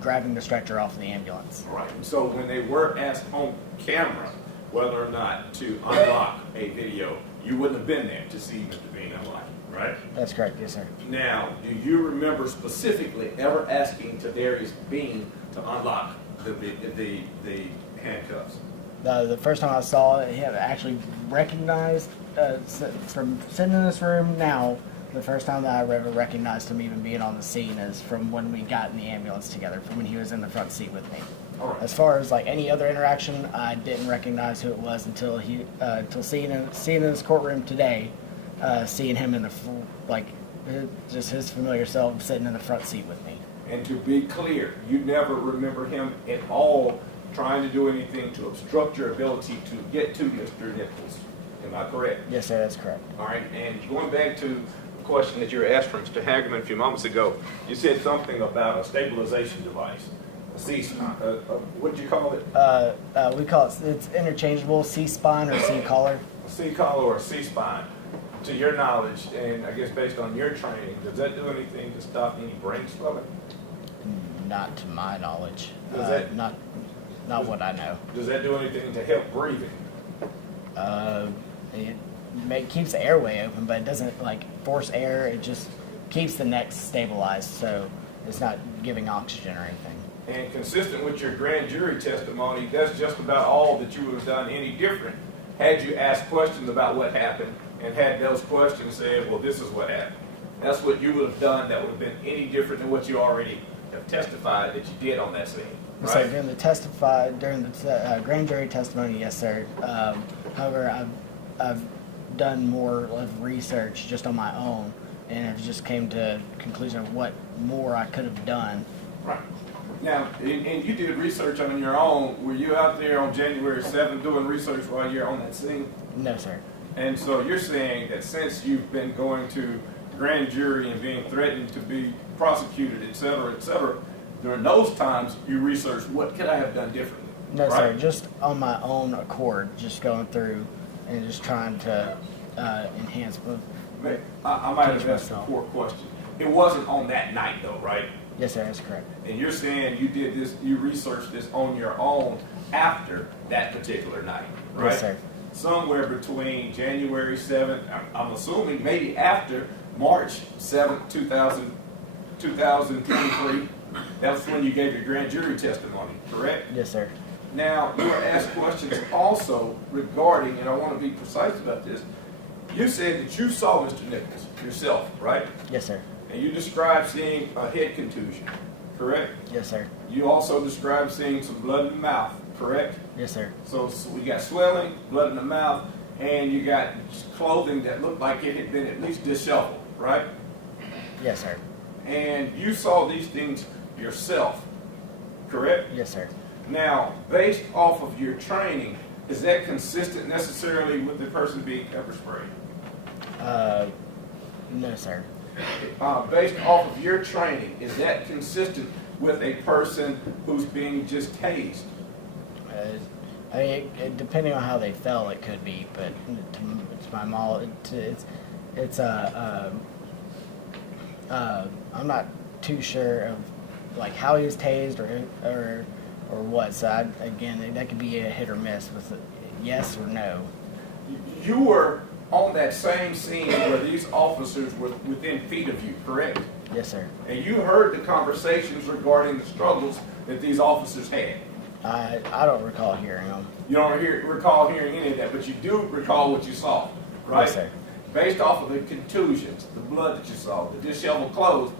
grabbing the stretcher off the ambulance. Right. So when they were asked on camera whether or not to unlock a video, you wouldn't have been there to see Mr. Bean unlock it, right? That's correct, yes, sir. Now, do you remember specifically ever asking to Darius Bean to unlock the handcuffs? The first time I saw it, he had actually recognized from sitting in this room now. The first time that I ever recognized him even being on the scene is from when we got in the ambulance together, from when he was in the front seat with me. All right. As far as like any other interaction, I didn't recognize who it was until seeing in this courtroom today, seeing him in the just his familiar self sitting in the front seat with me. And to be clear, you never remember him at all trying to do anything to obstruct your ability to get to Mr. Nichols. Am I correct? Yes, sir, that's correct. All right. And going back to the question that you asked from Mr. Hagerman a few moments ago, you said something about a stabilization device. A C-spine. What did you call it? We call it's interchangeable, C-spine or C-collar. A C-collar or a C-spine. To your knowledge, and I guess based on your training, does that do anything to stop any brain swelling? Not to my knowledge. Does that- Not what I know. Does that do anything to help breathing? keeps the airway open, but it doesn't like force air. It just keeps the neck stabilized, so it's not giving oxygen or anything. And consistent with your grand jury testimony, that's just about all that you would have done any different had you asked questions about what happened and had those questions said, well, this is what happened. That's what you would have done that would have been any different than what you already have testified that you did on that scene, right? So during the grand jury testimony, yes, sir. However, I've done more of research just on my own, and I've just came to a conclusion of what more I could have done. Right. Now, and you did research on your own. Were you out there on January 7th doing research while you're on that scene? No, sir. And so you're saying that since you've been going to grand jury and being threatened to be prosecuted, et cetera, during those times you researched what could I have done differently? No, right? sir. Just on my own accord, just going through and just trying to enhance. I might have asked a poor question. It wasn't on that night though, right? Yes, sir. That's correct. And you're saying you did this, you researched this on your own after that particular night, right? Yes, sir. Somewhere between January 7th, I'm assuming maybe after March 7th, 2023, that's when you gave your grand jury testimony, correct? Yes, sir. Now, you were asked questions also regarding, and I want to be precise about this, you said that you saw Mr. Nichols yourself, right? Yes, sir. And you described seeing a head contusion, correct? Yes, sir. You also described seeing some blood in the mouth, correct? Yes, sir. So we got swelling, blood in the mouth, and you got clothing that looked like it had been at least disheveled, right? Yes, sir. And you saw these things yourself, correct? Yes, sir. Now, based off of your training, is that consistent necessarily with the person being pepper sprayed? No, sir. Based off of your training, is that consistent with a person who's being just tased? I mean, depending on how they fell, it could be, but to my mom, I'm not too sure of like how he was tased or what. So again, that could be a hit or miss with a yes or no. You were on that same scene where these officers were within feet of you, correct? Yes, sir. And you heard the conversations regarding the struggles that these officers had. I don't recall hearing them. You don't recall hearing any of that, but you do recall what you saw, right? Yes, sir. Based off of the contusions, the blood that you saw, the disheveled clothes,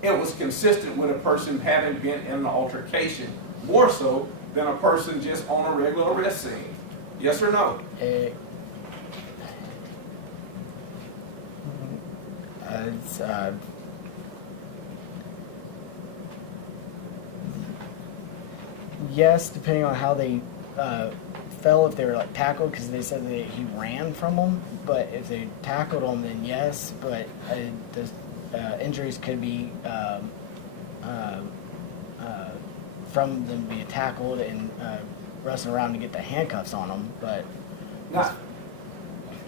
it was consistent with a person having been in an altercation, more so than a person just on a regular arrest scene. Yes or no? Yes, depending on how they fell, if they were like tackled, because they said that he ran from them. But if they tackled him, then yes. But the injuries could be from them being tackled and wrestling around to get the handcuffs on them. But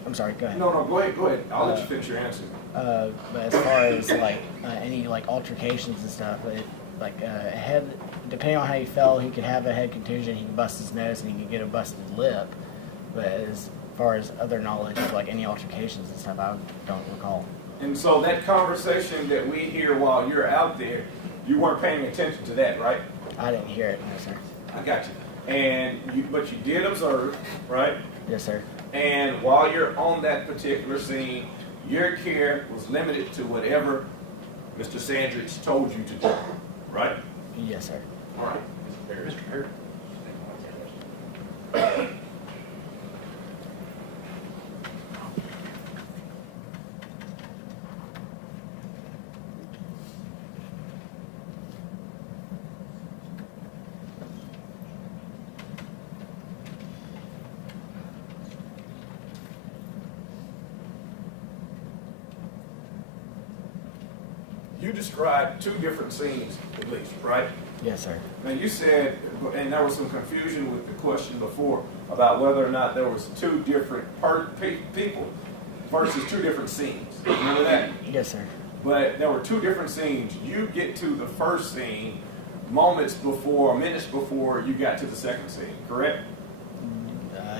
I'm sorry. Go ahead. No, go ahead. I'll let you finish your answer. But as far as like any like altercations and stuff, like head, depending on how he fell, he could have a head contusion. He could bust his nose and he could get a busted lip. But as far as other knowledge of like any altercations and stuff, I don't recall. And so that conversation that we hear while you're out there, you weren't paying attention to that, right? I didn't hear it, no, sir. I got you. But you did observe, right? Yes, sir. And while you're on that particular scene, your care was limited to whatever Mr. Sandridge told you to do, right? Yes, sir. All right. Mr. Perry. You described two different scenes, at least, right? Yes, sir. Now you said, and there was some confusion with the question before about whether or not there was two different people versus two different scenes. Remember that? Yes, sir. But there were two different scenes. You get to the first scene minutes before you got to the second scene, correct?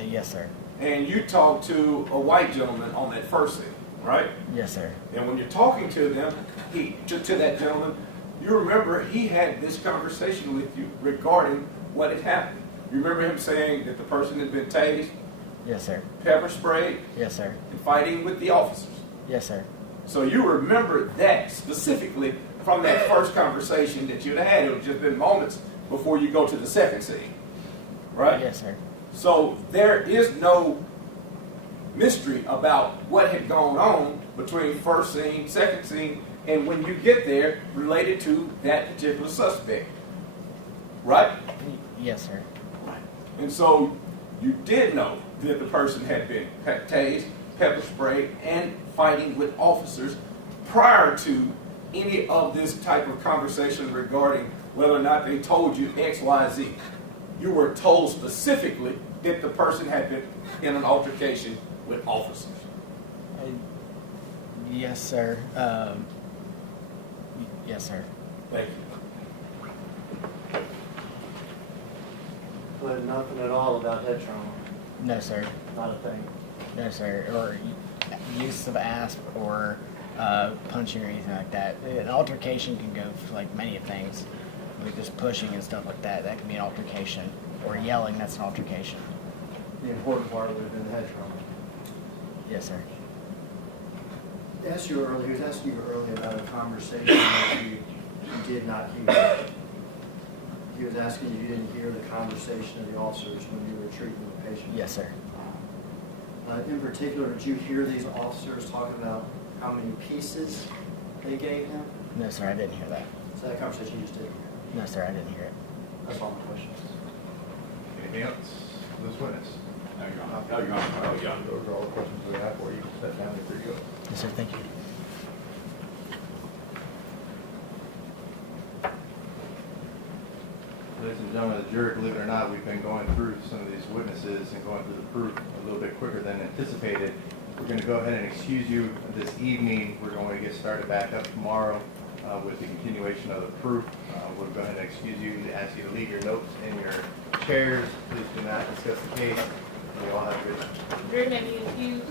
Yes, sir. and you talked to a white gentleman on that first scene, right? Yes, sir. And when you're talking to them, to that gentleman, you remember he had this conversation with you regarding what had happened. You remember him saying that the person had been tased, Yes, sir. pepper sprayed, Yes, sir. and fighting with the officers. Yes, sir. So you remember that specifically from that first conversation that you'd had. It had just been moments before you go to the second scene, right? Yes, sir. So there is no mystery about what had gone on between first scene, second scene, and when you get there related to that particular suspect, right? Yes, sir. And so you did know that the person had been tased, pepper sprayed, and fighting with officers prior to any of this type of conversation regarding whether or not they told you X, Y, Z. You were told specifically that the person had been in an altercation with officers. Yes, sir. Yes, sir. Thank you. But nothing at all about head trauma, No, sir. not a thing. No, sir. Or use of asp or punching or anything like that. An altercation can go for like many things, like just pushing and stuff like that. That can be an altercation. Or yelling, that's an altercation. The important part would have been the head trauma. Yes, sir. He was asking you earlier about a conversation that you did not hear. He was asking you didn't hear the conversation of the officers when you were treating the patient. Yes, sir. In particular, did you hear these officers talking about how many pieces they gave him? No, sir, I didn't hear that. So that conversation you just didn't hear? No, sir, I didn't hear it. That's all my questions. Anything else? This witness? No, Your Honor. No, Your Honor. No, Your Honor. Those are all the questions we have for you. Sit down and there you go. Yes, sir, thank you. Ladies and gentlemen of the jury, believe it or not, we've been going through some of these witnesses and going through the proof a little bit quicker than anticipated. We're going to go ahead and excuse you this evening. We're going to get started back up tomorrow with the continuation of the proof. We'll go ahead and excuse you and ask you to leave your notes in your chairs. Please do not discuss the case. We all have a good night. Jury may be excused.